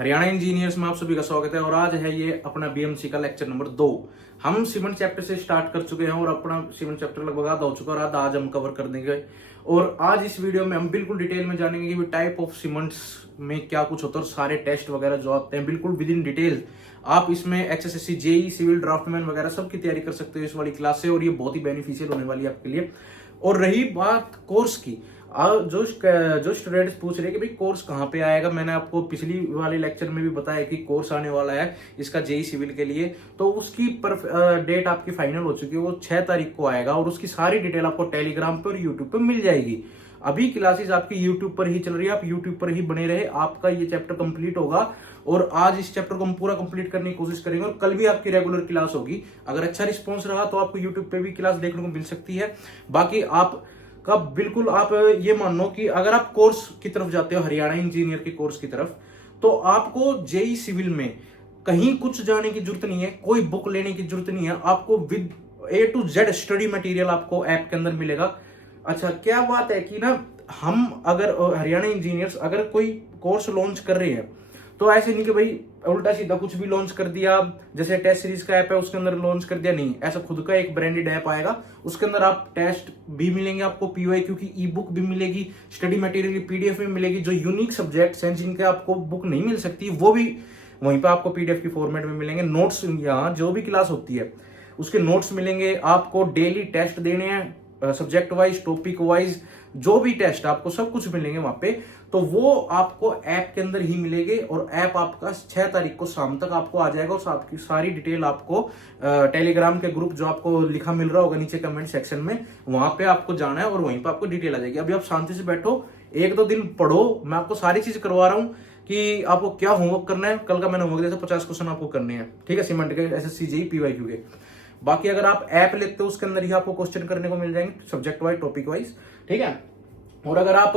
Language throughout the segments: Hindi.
हरियाणा इंजीनियर्स में आप सभी का स्वागत है। और आज है ये अपना बीएमसी का लेक्चर नंबर 2। हम सीमेंट चैप्टर से स्टार्ट कर चुके हैं और अपना सीमेंट चैप्टर लगभग आधा हो चुका है और आज हम कवर कर देंगे। और आज इस वीडियो में हम बिल्कुल डिटेल में जानेंगे कि टाइप ऑफ सीमेंट्स में क्या कुछ होता है और सारे टेस्ट वगैरह जो आते हैं बिल्कुल विद इन डिटेल। आप इसमें एचएसएससी, जेई, सिविल, ड्राफ्टमैन वगैरह सब की तैयारी कर सकते हो इस वाली क्लास से, और ये बहुत ही बेनिफिशियल होने वाली है आपके लिए। और रही बात कोर्स की, जो स्टूडेंट्स पूछ रहे हैं कि भाई कोर्स कहाँ पे आएगा, मैंने आपको पिछली वाले लेक्चर में भी बताया कि कोर्स आने वाला है इसका जेई सिविल के लिए। तो उसकी डेट आपकी फाइनल हो चुकी है, वो 6 तारीख को आएगा और उसकी सारी डिटेल आपको टेलीग्राम पे और यूट्यूब पे मिल जाएगी। अभी क्लासेस आपकी यूट्यूब पर ही चल रही है, आप यूट्यूब पर ही बने रहे, आपका ये चैप्टर कंप्लीट होगा। और आज इस चैप्टर को हम पूरा कंप्लीट करने की कोशिश करेंगे और कल भी आपकी रेगुलर क्लास होगी। अगर अच्छा रिस्पॉन्स रहा तो आपको यूट्यूब पे भी क्लास देखने को मिल सकती है। बाकी आप का बिल्कुल आप ये मान लो कि अगर आप कोर्स की तरफ जाते हो, हरियाणा इंजीनियर के कोर्स की तरफ, तो आपको जेई सिविल में कहीं कुछ जाने की जरूरत नहीं है, कोई बुक लेने की जरूरत नहीं है। आपको with A to Z study material आपको ऐप के अंदर मिलेगा। अच्छा, क्या बात है कि ना, हम अगर हरियाणा इंजीनियर्स अगर कोई कोर्स लॉन्च कर रहे हैं तो ऐसे नहीं कि भाई उल्टा सीधा कुछ भी लॉन्च कर दिया, जैसे टेस्ट सीरीज का ऐप है उसके अंदर लॉन्च कर दिया। नहीं, ऐसा खुद का एक ब्रांडेड ऐप आएगा, उसके अंदर आप टेस्ट भी मिलेंगे, आपको पीओआईक्यू की ई बुक भी मिलेगी, स्टडी मटेरियल की पीडीएफ भी मिलेगी। जो यूनिक सब्जेक्ट्स हैं जिनके आपको बुक नहीं मिल सकती वो भी वहीं पर आपको पीडीएफ की फॉर्मेट में मिलेंगे। नोट्स, यहाँ जो भी क्लास होती है उसके नोट्स मिलेंगे। आपको डेली टेस्ट देने हैं, सब्जेक्ट वाइज, टॉपिक वाइज, जो भी टेस्ट आपको सब कुछ मिलेंगे वहां पे। तो वो आपको ऐप के अंदर ही मिलेंगे और ऐप आपका 6 तारीख को शाम तक आपको आ जाएगा और आपकी सारी डिटेल आपको टेलीग्राम के ग्रुप जो आपको लिखा मिल रहा होगा नीचे कमेंट सेक्शन में, वहां पे आपको जाना है और वहीं पे आपको डिटेल आ जाएगी। अभी आप शांति से बैठो, 1-2 दिन पढ़ो, मैं आपको सारी चीज करवा रहा हूँ कि आपको क्या होमवर्क करना है। कल का मैंने होमवर्क दिया था, 50 क्वेश्चन आपको करने हैं, ठीक है, सीमेंट के, एसएससी, जेई, पीवाईक्यू के। बाकी अगर आप ऐप लेते हो उसके अंदर ही आपको क्वेश्चन करने को मिल जाएंगे सब्जेक्ट वाइज, टॉपिक वाइज, ठीक है। और अगर आप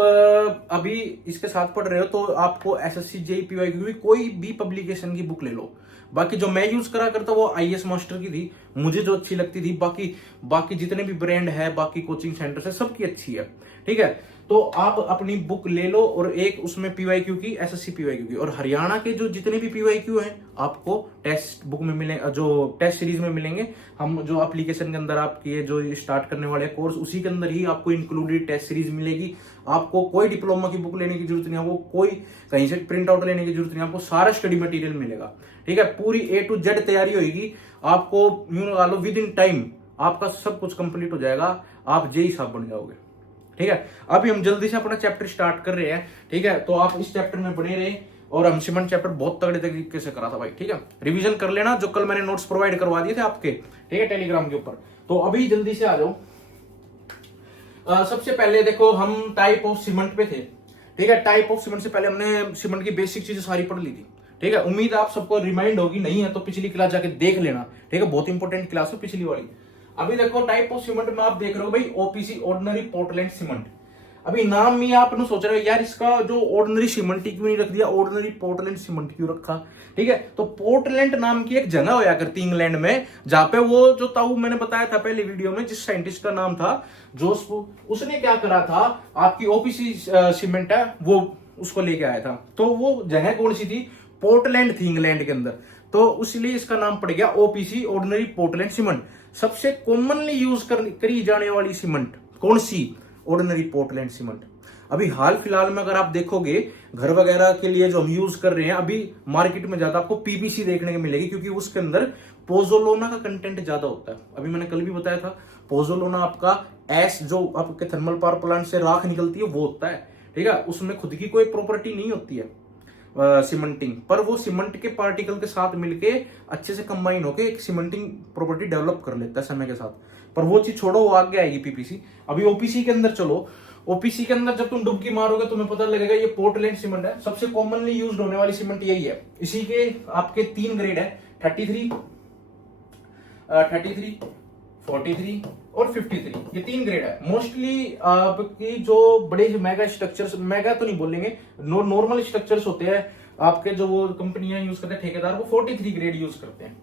अभी इसके साथ पढ़ रहे हो तो आपको एसएससी, जेई, पीवाईक्यू की कोई भी पब्लिकेशन की बुक ले लो। बाकी जो मैं यूज करा करता वो आईएएस मास्टर की थी, मुझे जो अच्छी लगती थी। बाकी जितने भी ब्रांड है, बाकी कोचिंग सेंटर है, सबकी अच्छी है, ठीक है। तो आप अपनी बुक ले लो और एक उसमें पीवाईक्यू की, एसएससी पीवाईक्यू की, और हरियाणा के जो जितने भी पीवाईक्यू हैं आपको टेस्ट बुक में मिलेंगे, जो टेस्ट सीरीज में मिलेंगे। हम जो एप्लीकेशन के अंदर आपकी जो स्टार्ट करने वाले कोर्स, उसी के अंदर ही आपको इंक्लूडेड टेस्ट सीरीज मिलेगी। आपको कोई डिप्लोमा की बुक लेने की जरूरत नहीं है, आपको कोई कहीं से प्रिंट आउट लेने की जरूरत नहीं, आपको सारा स्टडी मटेरियल मिलेगा, ठीक है। पूरी A to Z तैयारी होगी आपको, यूं लगा लो विद इन टाइम आपका सब कुछ कंप्लीट हो जाएगा, आप जेई साहब बन जाओगे, ठीक है। अभी हम जल्दी से अपना चैप्टर स्टार्ट कर रहे हैं, ठीक है। तो आप इस चैप्टर में बने रहे, और हम सीमेंट चैप्टर बहुत तगड़े तरीके से करा था भाई, ठीक है। रिवीजन कर लेना जो कल मैंने नोट्स प्रोवाइड करवा दिए थे आपके, ठीक है, टेलीग्राम के ऊपर। तो अभी जल्दी से आ जाओ। सबसे पहले देखो, हम टाइप ऑफ सीमेंट पे थे, ठीक है। टाइप ऑफ सीमेंट से पहले हमने सीमेंट की बेसिक चीजें सारी पढ़ ली थी, ठीक है। उम्मीद आप सबको रिमाइंड होगी, नहीं है तो पिछली क्लास जाके देख लेना, ठीक है, बहुत इंपॉर्टेंट क्लास है पिछली वाली। अभी देखो टाइप ऑफ सीमेंट में आप देख रहे हो भाई, ओपीसी, ऑर्डिनरी पोर्टलैंड सीमेंट। अभी नाम में आप सोच रहे हो यार इसका जो ऑर्डिनरी सीमेंट क्यों नहीं रख दिया, ऑर्डिनरी पोर्टलैंड सीमेंट क्यों रखा, ठीक है। तो पोर्टलैंड नाम की एक जगह होया करती इंग्लैंड में, जहां पे वो जो ताऊ मैंने बताया था पहले वीडियो में, जिस साइंटिस्ट का नाम था जोसेफ, उसने क्या करा था, आपकी ओपीसी सीमेंट है वो उसको लेके आया था। तो वो जगह कौन सी थी, पोर्टलैंड थी इंग्लैंड के अंदर, तो इसलिए इसका नाम पड़ गया ओपीसी, ऑर्डिनरी पोर्टलैंड सीमेंट। सबसे कॉमनली यूज करी जाने वाली सीमेंट कौन सी, ऑर्डिनरी पोर्टलैंड सीमेंट। अभी हाल फिलहाल में अगर आप देखोगे घर वगैरह के लिए जो हम यूज कर रहे हैं, अभी मार्केट में ज्यादा आपको पीपीसी देखने को मिलेगी, क्योंकि उसके अंदर पोजोलोना का कंटेंट ज्यादा होता है। अभी मैंने कल भी बताया था, पोजोलोना आपका एस जो आपके थर्मल पावर प्लांट से राख निकलती है वो होता है, ठीक है। उसमें खुद की कोई प्रॉपर्टी नहीं होती है सीमेंटिंग, पर वो सीमेंट के पार्टिकल के साथ मिलके अच्छे से कंबाइन होके एक सीमेंटिंग प्रॉपर्टी डेवलप कर लेता है समय के साथ। पर वो चीज छोड़ो, वो आगे आएगी पीपीसी। अभी ओपीसी के अंदर चलो, ओपीसी के अंदर जब तुम डुबकी मारोगे तुम्हें पता लगेगा ये पोर्टलैंड सीमेंट है। सबसे कॉमनली यूज्ड होने वाली सीमेंट यही है। इसी के आपके 3 ग्रेड है, 33, 43 और 53, ये 3 ग्रेड है। मोस्टली आपकी जो बड़े मेगा स्ट्रक्चर्स, मेगा तो नहीं बोलेंगे, नॉर्मल स्ट्रक्चर्स होते हैं आपके, जो वो कंपनियां यूज करते हैं, ठेकेदार, वो 43 ग्रेड यूज करते हैं,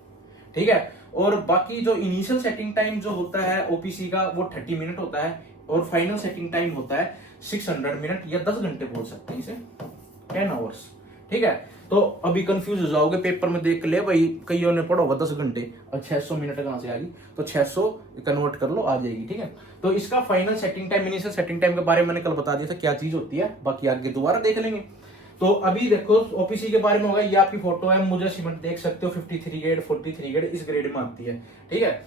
ठीक है। और बाकी जो इनिशियल सेटिंग टाइम जो होता है ओपीसी का वो 30 मिनट होता है, और फाइनल सेटिंग टाइम होता है 600 मिनट, या 10 घंटे बोल सकते हैं इसे, 10 आवर्स, ठीक है। तो अभी कंफ्यूज हो जाओगे, पेपर में देख ले भाई, कईयों ने पढ़ा होगा 10 घंटे और 600 मिनट कहां से आ गई, तो 600 कन्वर्ट कर लो, आ जाएगी। ठीक है, तो इसका final setting time, initial setting time के बारे में मैंने कल बता दिया था क्या चीज होती है, बाकी आगे दोबारा देख लेंगे। तो अभी देखो ओपीसी के बारे में होगा, ये आपकी फोटो है, मुझे सीमेंट देख सकते हो 53 ग्रेड 43 ग्रेड इस ग्रेड में आती है। ठीक है,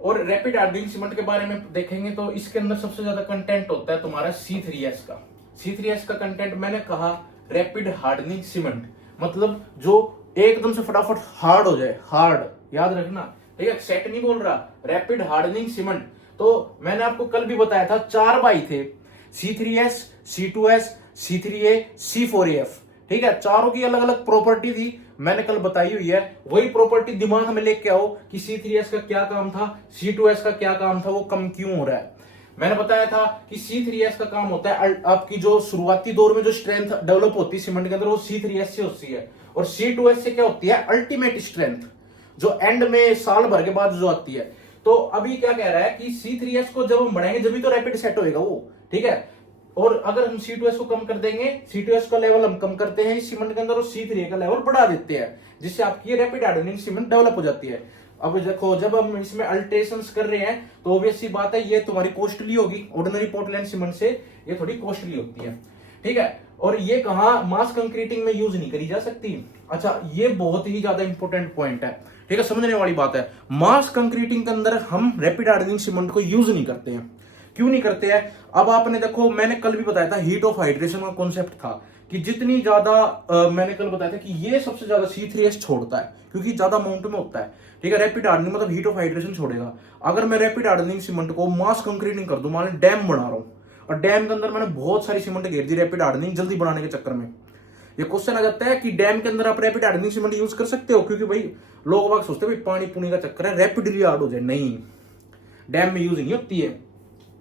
और रैपिड हार्डनिंग सीमेंट के बारे में देखेंगे तो इसके अंदर सबसे ज्यादा कंटेंट होता है तुम्हारा C3S का। C3S का कंटेंट मैंने कहा रैपिड हार्डनिंग सीमेंट, मतलब जो एकदम से फटाफट हार्ड हो जाए, हार्ड याद रखना। ठीक है, सेट नहीं बोल रहा, रैपिड हार्डनिंग सीमेंट। तो मैंने आपको कल भी बताया था 4 बाई थे, C3S, C2S, C3A, C4AF। ठीक है, चारों की अलग अलग प्रॉपर्टी थी, मैंने कल बताई हुई है। वही प्रॉपर्टी दिमाग में लेके आओ कि C3S का क्या काम था, C2S का क्या काम था, वो कम क्यों हो रहा है। मैंने बताया था कि C3S का काम होता है आपकी जो शुरुआती दौर में जो स्ट्रेंथ डेवलप होती है सीमेंट के अंदर, वो C3S से होती है, और C2S से क्या होती है, अल्टीमेट स्ट्रेंथ, जो एंड में साल भर के बाद जो आती है। तो अभी क्या कह रहा है कि C3S को जब हम बढ़ाएंगे जब तो रैपिड सेट होएगा वो। ठीक है, और अगर हम C2S को कम कर देंगे, C2S का लेवल हम कम करते हैं इस सीमेंट के अंदर, और C3A का लेवल बढ़ा देते हैं, जिससे आपकी रैपिड हार्डनिंग सीमेंट डेवलप हो जाती है। अब देखो जब हम इसमें अल्ट्रेशंस कर रहे हैं तो ऑब्वियस सी बात है ये तुम्हारी कॉस्टली होगी, ऑर्डिनरी पोर्टलैंड सीमेंट से ये थोड़ी कॉस्टली होती है। ठीक है, और ये कहां मास कंक्रीटिंग में यूज नहीं करी जा सकती। अच्छा, ये बहुत ही ज्यादा इंपॉर्टेंट पॉइंट है, ठीक है, समझने वाली बात है। मास कंक्रीटिंग के अंदर हम रैपिड हार्डनिंग सीमेंट को यूज नहीं करते हैं। क्यों नहीं करते हैं? अब आपने देखो, मैंने कल भी बताया था हीट ऑफ हाइड्रेशन का कॉन्सेप्ट था कि जितनी ज्यादा मैंने कल बताया था कि ये सबसे ज्यादा C3S छोड़ता है क्योंकि ज्यादा अमाउंट में होता है। ठीक है, रैपिड हार्डनिंग मतलब हीट ऑफ हाइड्रेशन छोड़ेगा। अगर मैं रैपिड हार्डनिंग सीमेंट को मास कंक्रीटिंग कर दूं, मान लो डैम बना रहा हूं और डैम के अंदर मैंने बहुत सारी सीमेंट घेर दी रैपिड हार्डनिंग जल्दी बनाने के चक्कर में, ये क्वेश्चन आ जाता है कि डैम के अंदर आप रैपिड हार्डनिंग सीमेंट यूज कर सकते हो, क्योंकि भाई लोग बाग सोचते हैं भाई पानी पुनी का चक्कर है, रैपिडली हार्ड हो जाए। नहीं, डैम में यूज नहीं होती है।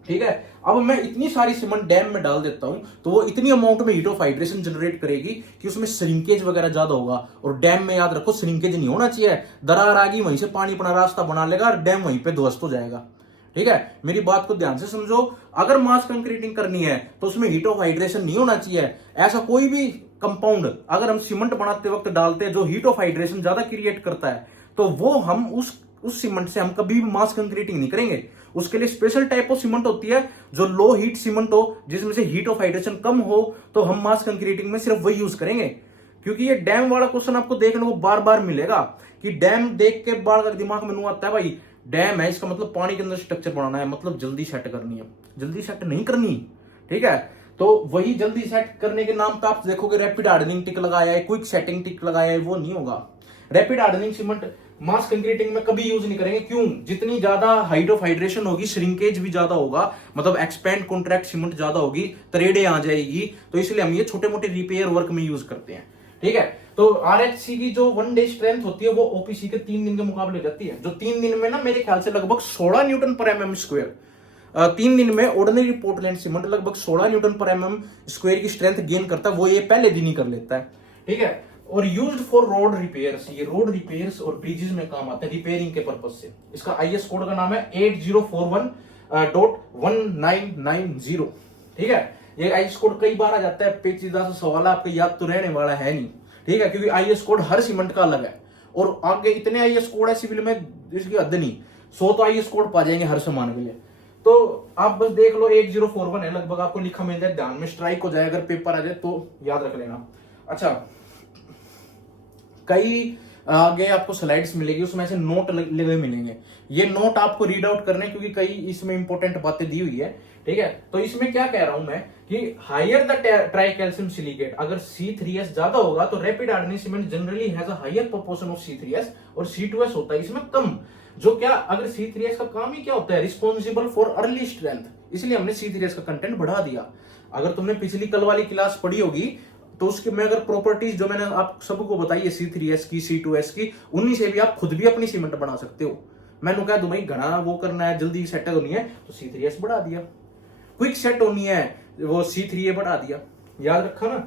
ठीक है, अब मैं इतनी सारी सीमेंट डैम में डाल देता हूं तो वो इतनी अमाउंट में हीट ऑफ हाइड्रेशन जनरेट करेगी कि उसमें श्रिंकेज वगैरह ज्यादा होगा। और डैम में याद रखो श्रिंकेज नहीं होना चाहिए, दरार आ गई वहीं से पानी अपना रास्ता बना लेगा और डैम वहीं पे ध्वस्त हो जाएगा। ठीक है, मेरी बात को ध्यान से समझो, अगर मास कंक्रीटिंग करनी है तो उसमें हीट ऑफ हाइड्रेशन नहीं होना चाहिए। ऐसा कोई भी कंपाउंड अगर हम सीमेंट बनाते वक्त डालते हैं जो हीट ऑफ हाइड्रेशन ज्यादा क्रिएट करता है, तो वो हम उस सीमेंट से हम कभी भी मास कंक्रीटिंग नहीं करेंगे। उसके लिए स्पेशल टाइप ऑफ सीमेंट होती है जो लो हीट सीमेंट हो, जिसमें से हीट ऑफ हाइड्रेशन कम हो, तो हम मास कंक्रीटिंग में सिर्फ वही यूज करेंगे। क्योंकि ये डैम वाला क्वेश्चन आपको देखने को बार बार मिलेगा कि डैम देख के बार बार दिमाग में आता है भाई डैम है, इसका मतलब पानी के अंदर स्ट्रक्चर बनाना है, मतलब जल्दी सेट करनी है। जल्दी सेट नहीं करनी। ठीक है, तो वही जल्दी सेट करने के नाम पे आप देखोगे रैपिड हार्डनिंग टिक लगाया है, क्विक सेटिंग टिक लगाया है, वो नहीं होगा। रैपिड हार्डनिंग सीमेंट मास कंक्रीटिंग में कभी यूज नहीं करेंगे। क्यों? जितनी ज्यादा हाइट ऑफ हाइड्रेशन होगी, श्रिंकेज भी ज्यादा होगा, मतलब एक्सपेंड कॉन्ट्रैक्ट सीमेंट ज्यादा होगी, तरेड़े आ जाएगी, तो इसलिए हम ये छोटे मोटे रिपेयर वर्क में यूज करते हैं। ठीक है, तो आरएचसी की जो 1 डे स्ट्रेंथ होती है वो ओपीसी के 3 दिन के मुकाबले हो जाती है, जो 3 दिन में ना मेरे ख्याल से लगभग 16 न्यूटन पर एमएम स्क्वायर, 3 दिन में ऑर्डिनरी पोर्टलैंड सीमेंट लगभग 16 न्यूटन पर एमएम स्क्वायर की स्ट्रेंथ गेन करता है, वो ये पहले दिन ही कर लेता है। ठीक है, और यूज्ड फॉर रोड रिपेयर्स, ये रोड रिपेयर्स और ब्रिजेस में काम आता है रिपेयरिंग के पर्पज से। इसका आईएस कोड का नाम है 8041.1990। ठीक है, ये आईएस कोड कई बार आ जाता है, पेचीदा सा सवाल है, आपको याद तो रहने वाला है नहीं। ठीक है, क्योंकि आईएस कोड हर सीमेंट का अलग है, और आगे इतने आईएस कोड है सिविल में, इसकी हद नहीं, 100 तो आईएस कोड पा जाएंगे हर सामान के लिए। तो आप बस देख लो 8041 है लगभग, आपको लिखा मिल जाए, ध्यान में स्ट्राइक हो जाए, अगर पेपर आ जाए तो याद रख लेना। अच्छा, कई आगे आपको स्लाइड्स मिलेगी, उसमें ऐसे नोट लगे हुए मिलेंगे, ये नोट आपको रीड आउट करने, क्योंकि कई इसमें इंपॉर्टेंट बातें दी हुई है। ठीक है, तो इसमें क्या कह रहा हूं मैं कि higher the tricalcium silicate, अगर C3S ज्यादा होगा तो rapid hardening cement generally has a higher proportion of C3S, और C2S होता है इसमें कम। जो क्या, अगर C3S का काम ही क्या होता है, रिस्पॉन्सिबल फॉर अर्ली स्ट्रेंथ, इसलिए हमने C3S का कंटेंट बढ़ा दिया। अगर तुमने पिछली कल वाली क्लास पढ़ी होगी तो उसके में अगर प्रॉपर्टीज जो मैंने आप सबको बताई है C3S की, C2S की, उन्हीं से भी आप खुद भी अपनी सीमेंट बना सकते हो। मैंने कहा भाई घना वो करना है, जल्दी सेट होनी है तो C3S बढ़ा दिया, क्विक सेट होनी है वो C3A बढ़ा दिया, याद रखा ना।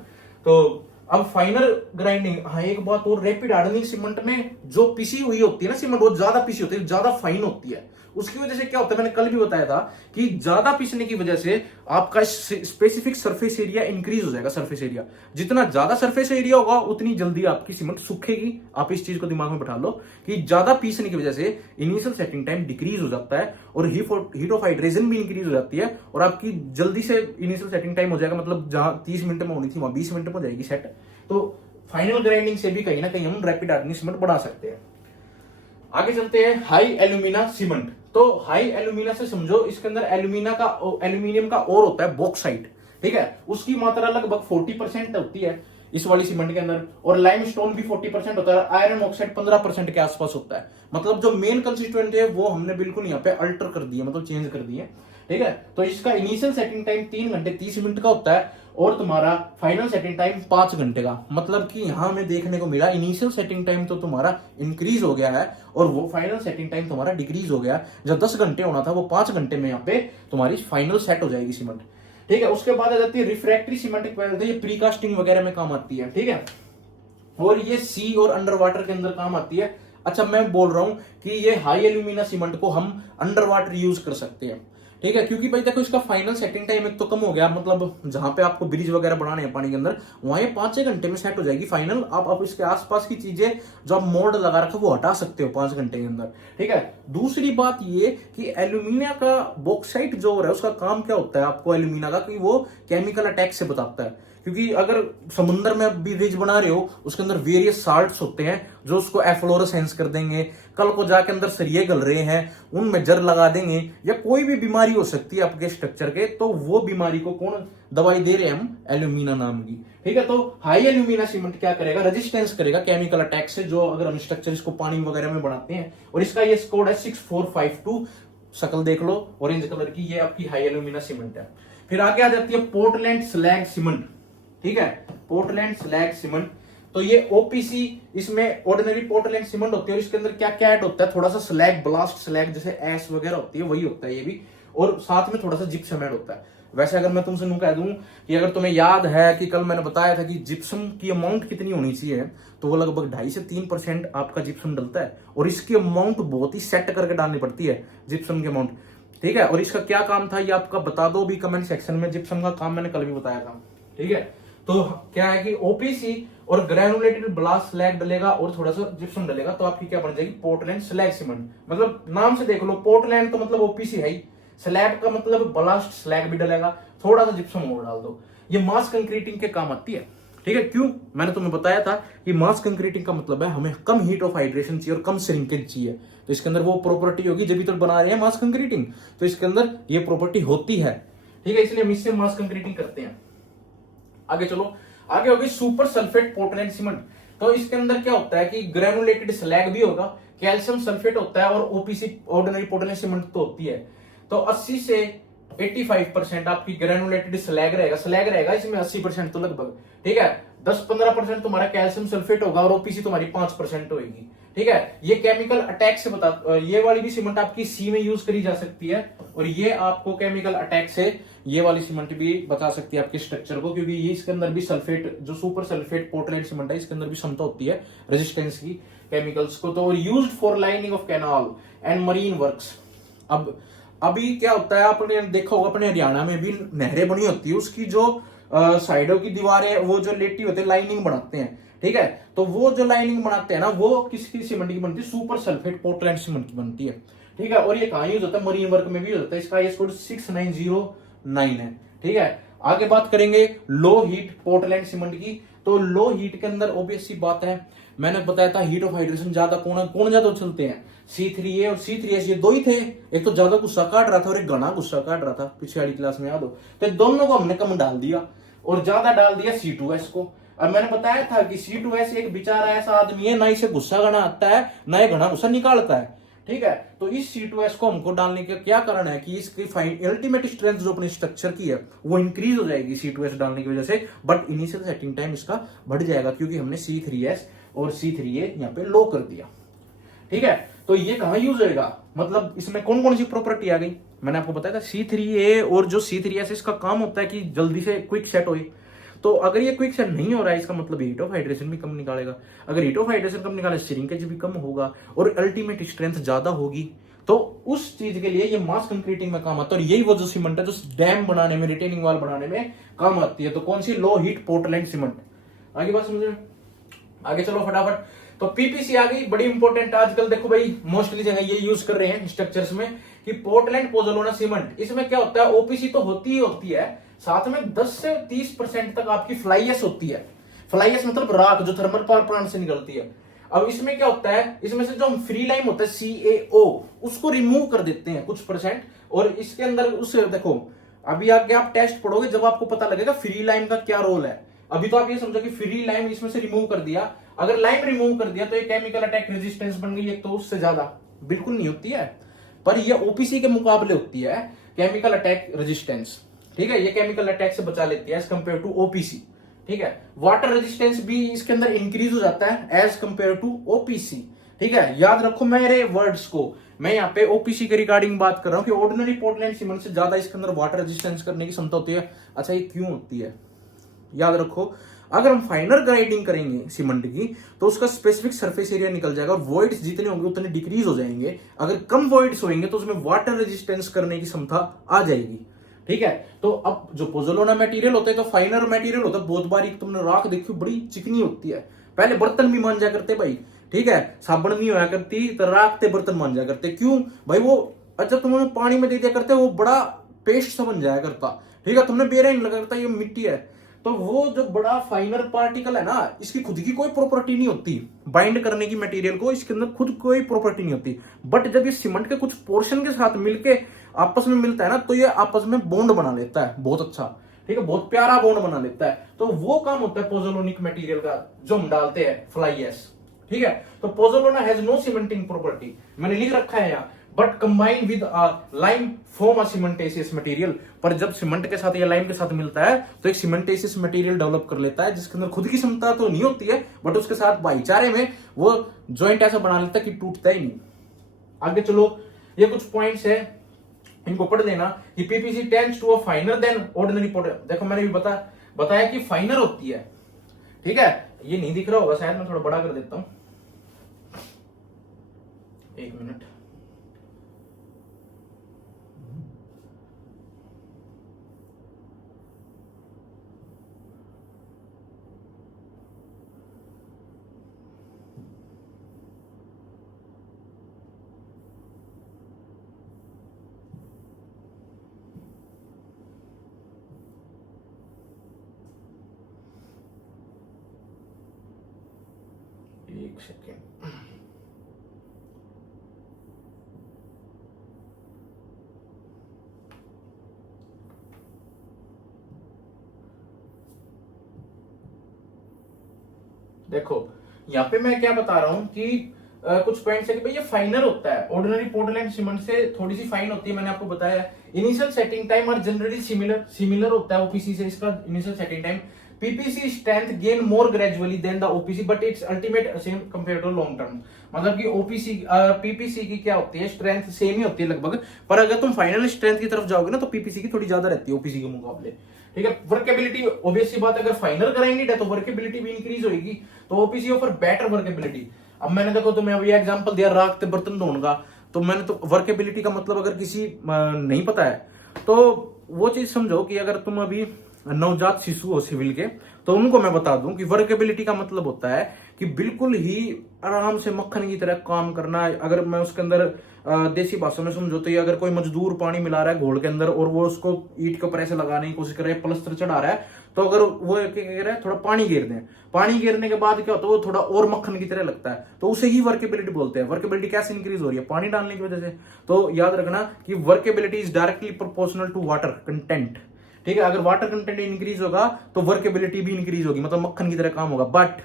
तो अब फाइनल ग्राइंडिंग, हाँ एक बात और, रैपिड हार्डनिंग सीमेंट में जो पिसी हुई होती है ना सीमेंट, वो ज्यादा पिसी होती है, ज्यादा फाइन होती है, उसकी वजह से क्या होता है, मैंने कल भी बताया था कि ज्यादा पीसने की वजह से आपका स्पेसिफिक सरफेस एरिया इंक्रीज हो जाएगा। सरफेस एरिया जितना ज्यादा सरफेस एरिया होगा उतनी जल्दी आपकी सीमेंट सूखेगी। आप इस चीज को दिमाग में बैठा लो कि ज्यादा पीसने की वजह से इनिशियल सेटिंग टाइम डिक्रीज हो जाता है और हीट ऑफ हाइड्रेशन भी इंक्रीज हो जाती है और आपकी जल्दी से इनिशियल सेटिंग टाइम हो जाएगा, मतलब जहां 30 मिनट में होनी थी वहां 20 मिनट में हो जाएगी सेट। तो फाइनल ग्राइंडिंग से भी कहीं ना कहीं हम रैपिड हार्डनिंग सीमेंट बढ़ा सकते हैं। आगे चलते हैं हाई एल्यूमिना सीमेंट। तो हाई एल्यूमिना से समझो इसके अंदर एल्यूमिनियम का और होता है बॉक्साइट, ठीक है, उसकी मात्रा लगभग 40% होती है इस वाली सीमेंट के अंदर, और लाइमस्टोन भी 40% होता है, आयरन ऑक्साइड 15% के आसपास होता है। मतलब जो मेन कंस्टिट्यूएंट है वो हमने बिल्कुल यहाँ पे अल्टर कर दिया, मतलब चेंज कर दिए, ठीक है। तो इसका इनिशियल सेटिंग टाइम 3 घंटे 30 मिनट का होता है और तुम्हारा फाइनल सेटिंग टाइम 5 घंटे का। मतलब कि यहां हमें देखने को मिला इनिशियल सेटिंग टाइम तो तुम्हारा इंक्रीज हो गया है और वो फाइनल सेटिंग टाइम तुम्हारा डिक्रीज हो गया। जब 10 घंटे होना था वो 5 घंटे में यहाँ पे तुम्हारी फाइनल सेट हो जाएगी सीमेंट, ठीक है। उसके बाद आ जाती है रिफ्रैक्टरी सीमेंट, ये प्रीकास्टिंग वगैरह में काम आती है, ठीक है, और ये सी और अंडर वाटर के अंदर काम आती है। अच्छा, मैं बोल रहा हूं कि ये हाई एल्यूमिना सीमेंट को हम अंडर वाटर यूज कर सकते हैं, ठीक है, क्योंकि भाई देखो इसका फाइनल सेटिंग टाइम एक तो कम हो गया, मतलब जहां पे आपको ब्रिज वगैरह बनाने हैं पानी के अंदर वहां ये 5-6 घंटे में सेट हो जाएगी फाइनल। आप इसके आसपास की चीजें जो आप मोल्ड लगा रखा वो हटा सकते हो 5 घंटे के अंदर, ठीक है। दूसरी बात ये कि एल्यूमिनिया का बॉक्साइट जो है उसका काम क्या होता है आपको एल्यूमिना का, कि वो केमिकल अटैक से बताता है। क्योंकि अगर समुद्र में भी रिज बना रहे हो उसके अंदर वेरियस साल्ट्स होते हैं जो उसको एफ्लोरेसेंस कर देंगे, कल को जाके अंदर सरिये गल रहे हैं उनमें जर लगा देंगे, या कोई भी बीमारी हो सकती है आपके स्ट्रक्चर के, तो वो बीमारी को कौन दवाई दे रहे हैं हम, एल्यूमिना नाम की, ठीक है। तो हाई एल्यूमिना सीमेंट क्या करेगा, रेजिस्टेंस करेगा केमिकल अटैक से, जो अगर हम स्ट्रक्चर इसको पानी वगैरह में बनाते हैं। और इसका ये कोड है 6452, शकल देख लो ऑरेंज कलर की, ये आपकी हाई एल्यूमिना सीमेंट है। फिर आगे आ जाती है पोर्टलैंड स्लैग सीमेंट, ठीक है, पोर्टलैंड स्लैग सीमेंट। तो ये ओपीसी, इसमें ऑर्डिनरी पोर्टलैंड सीमेंट होती है और इसके अंदर क्या क्या ऐड होता है, थोड़ा सा स्लैग, ब्लास्ट स्लैग जैसे एस वगैरह होती है वही होता है ये भी, और साथ में थोड़ा सा जिप्सम ऐड होता है। वैसे अगर मैं तुमसे यूं कह दूं कि अगर तुम्हें याद है कि कल मैंने बताया था कि जिप्सम की अमाउंट कितनी होनी चाहिए, तो वो लगभग 2.5 से 3% आपका जिप्सम डलता है, और इसकी अमाउंट बहुत ही सेट करके डालनी पड़ती है जिप्सम की अमाउंट, ठीक है। और इसका क्या काम था ये आपका बता दो भी कमेंट सेक्शन में, जिप्सम का काम मैंने कल भी बताया था, ठीक है। तो क्या है कि ओपीसी और ग्रैनुलेटेड ब्लास्ट स्लैग डलेगा और थोड़ा सा जिप्सम डलेगा, तो आपकी क्या बन जाएगी, पोर्टलैंड स्लैग सीमेंट। मतलब नाम से देख लो, पोर्टलैंड तो मतलब ओपीसी है ही, स्लैब का मतलब ब्लास्ट स्लैग भी डलेगा, थोड़ा सा जिप्सम और डाल दो। ये मास कंक्रीटिंग के काम आती है, ठीक है। क्यों, मैंने तुम्हें बताया था कि मास कंक्रीटिंग का मतलब है हमें कम हीट ऑफ हाइड्रेशन चाहिए और कम श्रिंकेज चाहिए, तो इसके अंदर वो प्रॉपर्टी होगी, जब भी तो बना रहे हैं मास कंक्रीटिंग तो इसके अंदर ये प्रॉपर्टी होती है, ठीक है, इसलिए हम इससे मास कंक्रीटिंग करते हैं। आगे चलो, आगे होगी सुपर सल्फेट पोर्टलैंड सीमेंट। तो इसके अंदर क्या होता है कि ग्रेनुलेटेड स्लैग भी होगा, कैल्शियम सल्फेट होता है, और ओपीसी ऑर्डिनरी पोर्टलैंड सीमेंट तो होती है। तो 80 से 85% आपकी ग्रेनुलेटेड स्लैग रहेगा इसमें 80% तो लगभग, ठीक है। 10-15% तुम्हारा कैल्शियम सल्फेट होगा और ओपीसी तुम्हारी 5% होगी, ठीक है। ये केमिकल अटैक से बता, ये वाली भी सीमेंट आपकी सी में यूज करी जा सकती है, और ये आपको केमिकल अटैक से ये वाली सीमेंट भी बचा सकती है आपके स्ट्रक्चर को, क्योंकि ये इसके अंदर भी सल्फेट, जो सुपर सल्फेट पोर्टलैंड सीमेंट है इसके अंदर भी क्षमता होती है रेजिस्टेंस की केमिकल्स को। तो used for lining of canal and marine works. अब अभी क्या होता है, आपने देखा होगा अपने हरियाणा में भी नहरें बनी होती है, उसकी जो साइडों की दीवारें वो जो लेटी होते हैं लाइनिंग बनाते हैं, ठीक है। तो वो जो लाइनिंग बनाते हैं ना वो किसकी सीमेंट की बनती है, सुपर सल्फेट पोर्टलैंड सीमेंट की बनती है, ठीक है। और ये कहां यूज होता है, मरीन वर्क में भी यूज होता है। इसका ये कोड 6909 है, ठीक है। आगे बात करेंगे लो हीट पोर्टलैंड सीमेंट की। तो लो हीट के अंदर ऑब्वियस सी बात है, मैंने बताया था हीट ऑफ हाइड्रेशन ज्यादा कौन ज्यादा उछलते हैं, C3A और C3S, ये दो ही थे। एक तो ज्यादा गुस्सा काट रहा था और एक घना गुस्सा काट रहा था, पिछले वाली क्लास में याद हो, तो दोनों को हमने कम डाल दिया और ज्यादा डाल दिया C2S को। अब मैंने बताया था कि C2S एक बेचारा ऐसा आदमी है, ना इसे गुस्सा घना आता है ना ये घना गुस्सा निकालता है, ठीक है। तो इस C2S को हमको डालने का क्या कारण है कि इसकी अल्टीमेट स्ट्रेंथ जो अपने स्ट्रक्चर की है वो इंक्रीज हो जाएगी C2S डालने की वजह से, बट इनिशियल सेटिंग टाइम इसका बढ़ जाएगा क्योंकि हमने C3S और C3A यहाँ पे लो कर दिया, ठीक है। तो ये कहां यूज होगा, मतलब इसमें कौन कौन सी प्रॉपर्टी आ गई, मैंने आपको बताया था C3A और जो C3S इसका काम होता है कि जल्दी से क्विक सेट हो। तो अगर ये क्विक सेट नहीं हो रहा है, इसका मतलब हीट ऑफ हाइड्रेशन भी कम निकालेगा। अगर हीट ऑफ हाइड्रेशन कम निकाले, श्रिंकेज भी कम होगा और अल्टीमेट स्ट्रेंथ ज्यादा होगी। तो उस चीज के लिए ये मास कंक्रीटिंग में काम आता है, और यही वो जो सीमेंट है जो डैम बनाने में, रिटेनिंग वॉल बनाने में काम आती है। तो कौन सी? Low heat Portland cement. आगे बात समझे, आगे चलो फटाफट। तो पीपीसी आ गई, बड़ी इंपॉर्टेंट। आजकल देखो भाई मोस्टली जगह ये यूज कर रहे हैं स्ट्रक्चर्स में कि पोर्टलैंड पोज़ोलाना सीमेंट। इसमें क्या होता है, ओपीसी तो होती ही होती है, साथ में 10 से 30% तक आपकी फ्लाई एश होती है। फ्लाई एश मतलब राख जो थर्मल पावर प्लांट से निकलती है। अब इसमें क्या होता है, इसमें से जो फ्री लाइम होता है CaO, उसको रिमूव कर देते हैं कुछ %। और इसके अंदर उस देखो, अभी आगे आप टेस्ट पढ़ोगे जब आपको पता लगेगा फ्री लाइम का क्या रोल है। अभी तो आप ये समझो कि फ्री लाइम इसमें से रिमूव कर दिया, अगर लाइम रिमूव कर दिया तो ये केमिकल अटैक रेजिस्टेंस बन गई, एक तो उससे ज्यादा बिल्कुल नहीं होती है, पर ये ओपीसी के मुकाबले होती है केमिकल अटैक रेजिस्टेंस। ठीक है, ये केमिकल अटैक से बचा लेती है एज कंपेयर टू ओपीसी। ठीक है, वाटर रेजिस्टेंस भी इसके अंदर इंक्रीज हो जाता है एज कंपेयर टू ओपीसी। ठीक है, याद रखो मेरे वर्ड्स को, मैं यहाँ पे ओपीसी के रिगार्डिंग बात कर रहा हूँ कि ऑर्डिनरी पोर्टलैंड सीमेंट से ज्यादा इसके अंदर वाटर रेजिस्टेंस करने की क्षमता होती है। अच्छा, ये क्यों होती है? याद रखो, अगर हम फाइनर ग्राइंडिंग करेंगे सीमेंट की तो उसका स्पेसिफिक सरफेस एरिया निकल जाएगा और वॉइड्स जितने होंगे उतने डिक्रीज हो जाएंगे। अगर कम वॉइड्स होंगे तो उसमें वाटर रेजिस्टेंस करने की क्षमता आ जाएगी। ठीक है, तो अब जो पोज़ोलाना मटेरियल होता है तो फाइनर मटेरियल होता है, बहुत बारीक। तुमने राख देखी, बड़ी चिकनी होती है। पहले बर्तन भी मान जा करते भाई, ठीक है, साबुन नहीं होया करती तो राख ते बर्तन मान जा करते। क्यों भाई? वो अच्छा तुमने पानी में दे दिया करते, वो बड़ा पेस्ट सा बन जाया करता। ठीक है, तुमने बेरा नहीं लगा करता, ये मिट्टी है। तो वो जो बड़ा फाइनर पार्टिकल है ना, इसकी खुद की कोई प्रॉपर्टी नहीं होती बाइंड करने की मटेरियल को, इसके अंदर खुद कोई प्रॉपर्टी नहीं होती। बट जब ये सीमेंट के कुछ पोर्शन के साथ मिलके आपस में मिलता है ना, तो ये आपस में बॉन्ड बना लेता है बहुत अच्छा। ठीक है, बहुत प्यारा बॉन्ड बना लेता है। तो वो काम होता है पोज़ोलानिक मटेरियल का जो हम डालते हैं फ्लाई एश। ठीक है, तो pozzolana has no cementing property, मैंने लिख रखा है यहाँ, but combine with lime form a cementitious material. पर जब सीमेंट के साथ या लाइम के साथ मिलता है तो एक सीमेंटेशियस मटेरियल डेवलप कर लेता है, जिसके अंदर खुद की क्षमता तो नहीं होती है, बट उसके साथ भाईचारे में वो जॉइंट ऐसा बना लेता है कि टूटता ही नहीं। आगे चलो, ये कुछ पॉइंट्स है, इनको पढ़ लेना कि PPC tends to a finer than ordinary Portland. देखो मैंने भी बताया कि फाइनर होती है। ठीक है, ये नहीं दिख रहा होगा शायद, मैं थोड़ा बड़ा कर देता हूं, एक मिनट। एक सेकेंड, देखो यहाँ पे मैं क्या बता रहा हूं कि कुछ पॉइंट्स है कि भाई ये फाइनर होता है, ऑर्डिनरी पोर्टलैंड सीमेंट से थोड़ी सी फाइन होती है, मैंने आपको बताया। इनिशियल सेटिंग टाइम और जनरली सिमिलर होता है ओपीसी से, इसका initial setting time. PPC strength gain more gradually than the OPC but its ultimate same compare to long term. मतलब कि ओपीसी पीपीसी की क्या होती है, स्ट्रेंथ सेम ही होती है लगभग, पर अगर तुम फाइनल स्ट्रेंथ की तरफ जाओगे ना तो पीपीसी की थोड़ी ज्यादा रहती है ओपीसी के मुकाबले। ठीक है, वर्केबिलिटी ऑब्वियस सी बात है, अगर फाइनल कराएंगे तो वर्केबिलिटी भी इंक्रीज होगी, तो ओपीसी ऑफर बेटर वर्केबिलिटी। अब मैंने देखो तुम्हें अभी एग्जांपल दिया राख ते बर्तन धोने का, तो मैंने तो वर्केबिलिटी का मतलब अगर किसी नहीं पता है तो वो चीज समझो कि अगर तुम अभी नवजात शिशु हो सिविल के, तो उनको मैं बता दूं कि वर्केबिलिटी का मतलब होता है कि बिल्कुल ही आराम से मक्खन की तरह काम करना। अगर मैं उसके अंदर देसी भाषा में समझो तो ये अगर कोई मजदूर पानी मिला रहा है घोल के अंदर और वो उसको ईंट के ऊपर ऐसे लगाने की कोशिश कर रहा है, प्लस्तर चढ़ा रहा है, तो अगर वो क्या कह रहा है थोड़ा पानी घेर दें, पानी घेरने के बाद क्या होता है वो थोड़ा और मक्खन की तरह लगता है, तो उसे ही वर्केबिलिटी बोलते हैं। वर्केबिलिटी कैसे इंक्रीज हो रही है? पानी डालने की वजह से। तो याद रखना कि workability is directly proportional to water content. ठीक है, अगर वाटर कंटेंट इंक्रीज होगा तो वर्केबिलिटी भी इंक्रीज होगी, मतलब मक्खन की तरह काम होगा, बट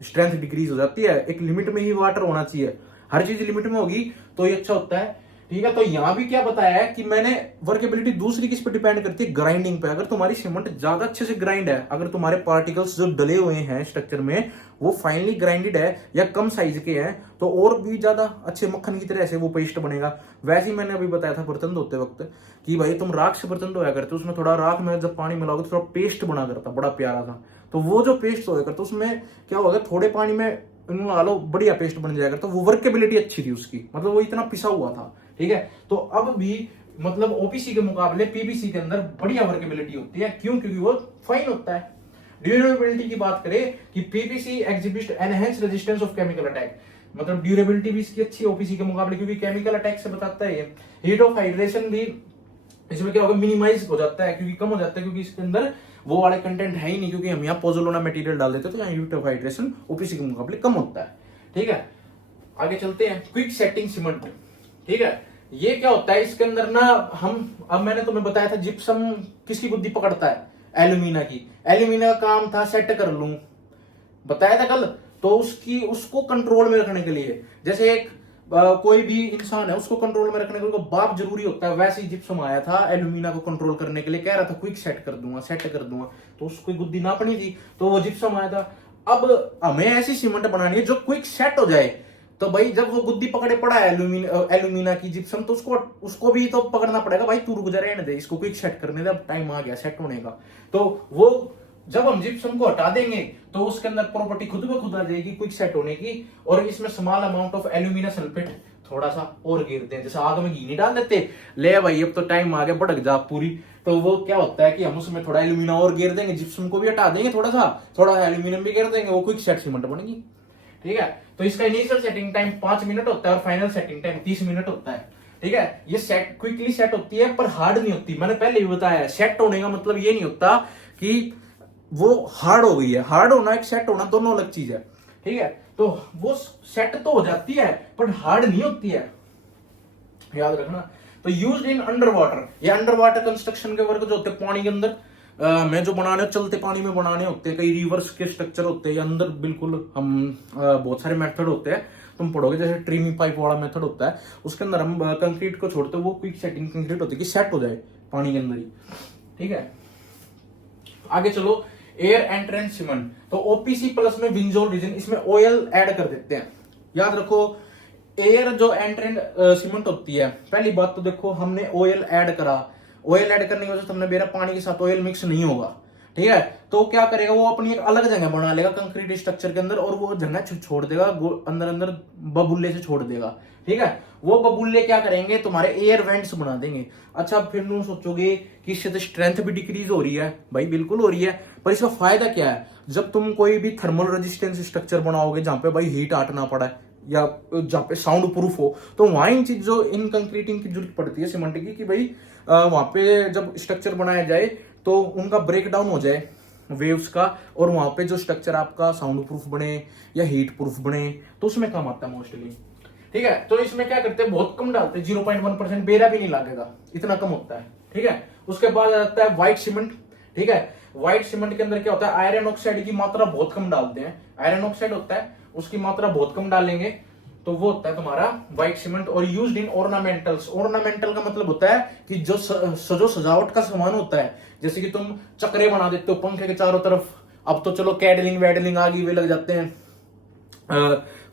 स्ट्रेंथ डिक्रीज हो जाती है। एक लिमिट में ही वाटर होना चाहिए, हर चीज लिमिट में होगी तो ये अच्छा होता है। ठीक है। तो यहां भी क्या बताया है कि मैंने वर्केबिलिटी दूसरी किस पे डिपेंड करती है, ग्राइंडिंग पे। अगर तुम्हारी सीमेंट ज्यादा अच्छे से ग्राइंड है, अगर तुम्हारे पार्टिकल्स जो डले हुए हैं स्ट्रक्चर में वो फाइनली ग्राइंडेड है या कम साइज के हैं, तो और भी ज्यादा अच्छे मक्खन की तरह से वो पेस्ट बनेगा। वैसे ही मैंने अभी बताया था बर्तन धोते वक्त कि भाई तुम राख से बर्तन धोया करते, उसमें थोड़ा राख में जब पानी मिलाओगे तो थोड़ा पेस्ट बना करता, बड़ा प्यारा था। तो वो जो पेस्ट होया करता उसमें क्या होगा, थोड़े पानी में मिला लो बढ़िया पेस्ट बन जाएगा। तो वो वर्केबिलिटी अच्छी थी उसकी, मतलब वो इतना पिसा हुआ था। ठीक है। तो अब भी मतलब ओपीसी के मुकाबले पीपीसी के अंदर बढ़िया वर्केबिलिटी होती है। क्यों? क्योंकि वो फाइन होता है। ड्यूरेबिलिटी की बात करें कि PPC exhibit enhance resistance of chemical attack, मतलब ड्यूरेबिलिटी भी इसकी अच्छी है ओपीसी के मुकाबले, क्योंकि केमिकल अटैक से बताता है ये। हीट ऑफ हाइड्रेशन भी इसमें क्या होगा, मिनिमाइज हो जाता है, क्योंकि कम हो जाता है, क्योंकि इसके अंदर वो वाले कंटेंट है ही नहीं, क्योंकि हम यहाँ पोजोलोना मटेरियल डाल देते हैं, तो यहाँ हीट ऑफ हाइड्रेशन ओपीसी के मुकाबले कम होता है। ठीक है। आगे चलते हैं, क्विक सेटिंग सीमेंट। ठीक है। ये क्या होता है इसके अंदर ना, हम अब मैंने तुम्हें बताया था जिप्सम किसकी बुद्धि पकड़ता है, एल्यूमिना की। एल्यूमिना का काम था सेट कर लूं, बताया था कल। तो उसको कंट्रोल में रखने के लिए, जैसे एक कोई भी इंसान है उसको कंट्रोल में रखने के लिए बाप जरूरी होता है, वैसे ही जिप्सम आया था एल्यूमिना को कंट्रोल करने के लिए, कह रहा था क्विक सेट कर दूंगा, सेट कर दूंगा। तो उसको बुद्धि ना पड़ी थी, तो वो जिप्सम आया था। अब हमें ऐसी सीमेंट बनानी है जो क्विक सेट हो जाए। तो भाई जब वो बुद्धि पकड़े पड़ा है एल्यूमिना की जिप्सम, तो उसको भी तो पकड़ना पड़ेगा, भाई तू रुक जा, रहने दे, इसको क्विक सेट करने दे, अब टाइम आ गया सेट होने का। तो वो जब हम जिप्सम को हटा देंगे तो उसके अंदर प्रॉपर्टी खुद ब खुद आ जाएगी क्विक सेट होने की। और इसमें small amount of alumina sulphate थोड़ा सा और गिर दें, जैसे आग में घी नहीं डाल देते, ले भाई अब तो टाइम आ गया भड़क जा पूरी। तो वो क्या होता है कि हम उसमें थोड़ा एल्यूमिना और गिर देंगे, जिप्सम को भी हटा देंगे, थोड़ा एल्यूमिनियम भी गिर देंगे, वो क्विक सेट सीमेंट बनेगी। ठीक है। तो इसका इनिशियल सेटिंग टाइम 5 मिनट होता है और फाइनल सेटिंग टाइम 30 मिनट होता है। ठीक है। ये सेट क्विकली सेट होती है पर हार्ड नहीं होती। मैंने पहले भी बताया, सेट होने का मतलब ये नहीं होता कि वो हार्ड हो गई है। हार्ड होना एक सेट होना दोनों अलग चीज है। ठीक है। तो वो सेट तो हो जाती है पर हार्ड नहीं होती है, याद रखना। तो यूज्ड इन अंडर वाटर, ये अंडर वाटर कंस्ट्रक्शन के वर्क जो होते हैं पानी के अंदर में जो बनाने, चलते पानी में बनाने होते हैं, कई रिवर्स के स्ट्रक्चर होते हैं या अंदर बिल्कुल हम बहुत सारे मेथड होते हैं, तुम पढ़ोगे, जैसे ट्रीमी पाइप वाला मेथड होता है, उसके अंदर हम कंक्रीट को छोड़ते हैं, वो क्विक सेटिंग कंक्रीट होती है कि सेट हो जाए पानी के अंदर ही। ठीक है। आगे चलो, एयर एंट्रेंस सीमेंट। तो ओपीसी प्लस में विंजोल रीजन, इसमें ऑयल ऐड कर देते हैं। याद रखो, एयर जो एंट्रेंस सीमेंट होती है, पहली बात तो देखो हमने ऑयल ऐड करा, ऑयल ऐड करने की वजह से हमने मेरा पानी के साथ ऑयल मिक्स नहीं होगा। ठीक है। तो क्या करेगा, वो अपनी एक अलग जगह बना लेगा कंक्रीट स्ट्रक्चर के अंदर, और वो जगह छोड़ देगा अंदर अंदर बबुल्ले से छोड़ देगा। ठीक है। वो बबुल्ले क्या करेंगे, तुम्हारे एयर वेंट्स बना देंगे। अच्छा, फिर तुम सोचोगे कि इससे तो स्ट्रेंथ भी डिक्रीज हो रही है। भाई बिल्कुल हो रही है, पर इसका फायदा क्या है, जब तुम कोई भी थर्मल रेजिस्टेंस स्ट्रक्चर बनाओगे जहां पे भाई हीट आट ना पड़ा या जहां पे साउंड प्रूफ हो, तो वहां इन चीज जो इन कंक्रीटिंग की जरूरत पड़ती है सीमेंट की, कि भाई वहां पे जब स्ट्रक्चर बनाया जाए तो उनका ब्रेक डाउन हो जाए वेव्स का, और वहां पे जो स्ट्रक्चर आपका साउंड प्रूफ बने या हीट प्रूफ बने, तो उसमें काम आता है मोस्टली। ठीक है। तो इसमें क्या करते हैं, बहुत कम डालते हैं, 0.1% बेरा भी नहीं लगेगा, इतना कम होता है। ठीक है। उसके बाद आ जाता है व्हाइट सीमेंट। ठीक है। व्हाइट सीमेंट के अंदर क्या होता है, आयरन ऑक्साइड की मात्रा बहुत कम डालते हैं। आयरन ऑक्साइड होता है, उसकी मात्रा बहुत कम डालेंगे, तो वो होता है तुम्हारा व्हाइट सीमेंट। और यूज्ड इन ऑर्नामेंटल्स। ऑर्नामेंटल का मतलब होता है कि जो सजावट का सामान होता है, जैसे कि तुम चक्रे बना देते हो पंखे के चारों तरफ। अब तो चलो कैडलिंग वेडलिंग आ गई, वे लग जाते हैं,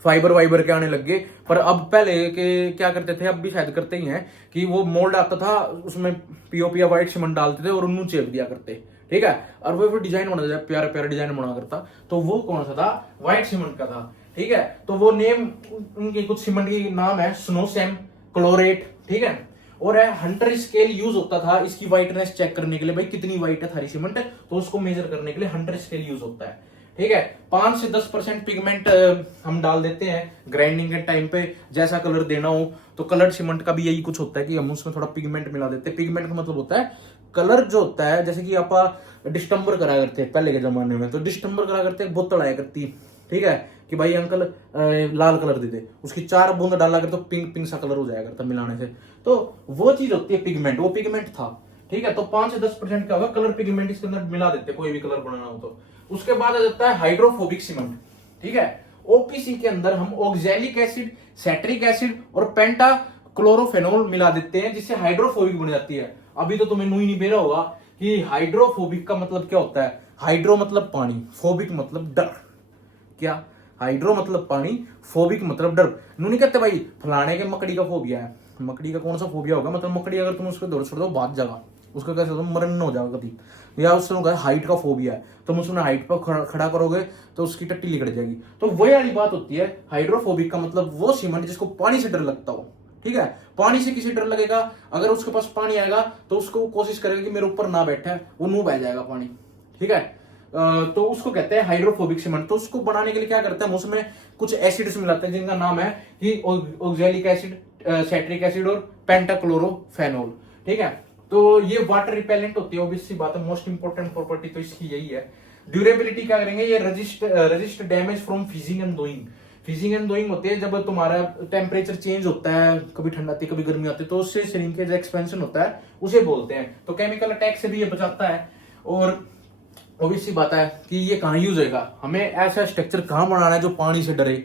फाइबर वाइबर के आने लग गए, पर अब पहले के क्या करते थे, अब भी शायद करते ही हैं, कि वो मोल्ड आता था, उसमें पीओपी या व्हाइट सीमेंट डालते थे और उन्नू चेप दिया करते। ठीक है। और वो फिर डिजाइन बना जाए, प्यारा प्यारा डिजाइन बना करता, तो वो कौन सा था, व्हाइट सीमेंट का था। ठीक है। तो वो नेम उनके कुछ सीमेंट की नाम है, स्नोसैम, क्लोरेट। ठीक है। और है हंटर स्केल यूज होता था इसकी व्हाइटनेस चेक करने के लिए, भाई कितनी व्हाइट है थारी सीमेंट, तो उसको मेजर करने के लिए हंटर स्केल यूज होता है। ठीक है। 5 से 10% पिगमेंट हम डाल देते हैं ग्राइंडिंग के टाइम पे, जैसा कलर देना हो। तो कलर्ड सीमेंट का भी यही कुछ होता है कि हम उसमें थोड़ा पिगमेंट मिला देते हैं। पिगमेंट का मतलब होता है कलर जो होता है, जैसे कि आप डिस्टम्बर करा करते हैं पहले के जमाने में, तो डिस्टम्बर करा करते बोतल आया करती। ठीक है। कि भाई अंकल लाल कलर दे दे, उसकी 4 बूंद डाला कर तो पिंक पिंक सा कलर हो जाया करता मिलाने से, तो वो चीज होती है पिगमेंट, वो पिगमेंट था। ठीक है। तो 5 से 10% का होगा कलर पिगमेंट, इसके अंदर मिला देते कोई भी कलर बनाना हो तो। उसके बाद आ जाता है हाइड्रोफोबिक सीमेंट। ठीक है। ओपीसी के अंदर हम ऑक्सैलिक एसिड, सैट्रिक एसिड और पेंटा क्लोरोफेनोल मिला देते हैं जिससे हाइड्रोफोबिक बन जाती है। अभी तो तुम्हें नू ही नहीं बेरा होगा कि हाइड्रोफोबिक का मतलब क्या होता है। हाइड्रो मतलब पानी, फोबिक मतलब डर। क्या? हाइड्रो मतलब पानी, फोबिक मतलब डर। नू नहीं कहते भाई फलाने के मकड़ी का फोबिया है। मकड़ी का कौन सा फोबिया होगा? मतलब मकड़ी अगर तुम उसको दौड़ छोड़ दो भाग जाएगा, उसका कैसे तुम मरण हो जाएगा कभी। या उसने हाइट का फोबिया है, तुम उसने हाइट पर खड़ा करोगे तो उसकी टट्टी लिकड़ जाएगी। तो वही वाली बात होती है। हाइड्रोफोबिक का मतलब वो सीमेंट जिसको पानी से डर लगता हो। ठीक है, पानी से किसी डर लगेगा, अगर उसके पास पानी आएगा तो उसको कोशिश करेगा कि मेरे ऊपर ना बैठे, वो मुंह बह जाएगा पानी। ठीक है, तो उसको कहते हैं हाइड्रोफोबिक सीमेंट। तो उसको बनाने के लिए क्या करते हैं, उसमें कुछ एसिड्स मिलाते हैं जिनका नाम है कि ऑक्सैलिक एसिड, सेट्रिक एसिड और पेंटाक्लोरोफेनोल। ठीक है, तो ये वाटर रिपेलेंट होती है, ऑब्वियस सी बात है। मोस्ट इंपोर्टेंट प्रॉपर्टी तो इसकी यही है। ड्यूरेबिलिटी क्या करेंगे, ये resist damage from freezing and thawing. Freezing and thawing होती है जब तुम्हारा टेम्परेचर चेंज होता है, कभी ठंड आती है कभी गर्मी आती है, तो उससे श्रिंकेज एक्सपेंशन होता है, उसे बोलते हैं। तो केमिकल अटैक से भी ये बचाता है। और ऑब्वियसली बात है कि ये कहाँ यूज होगा, हमें ऐसा स्ट्रक्चर कहाँ बनाना है जो पानी से डरे,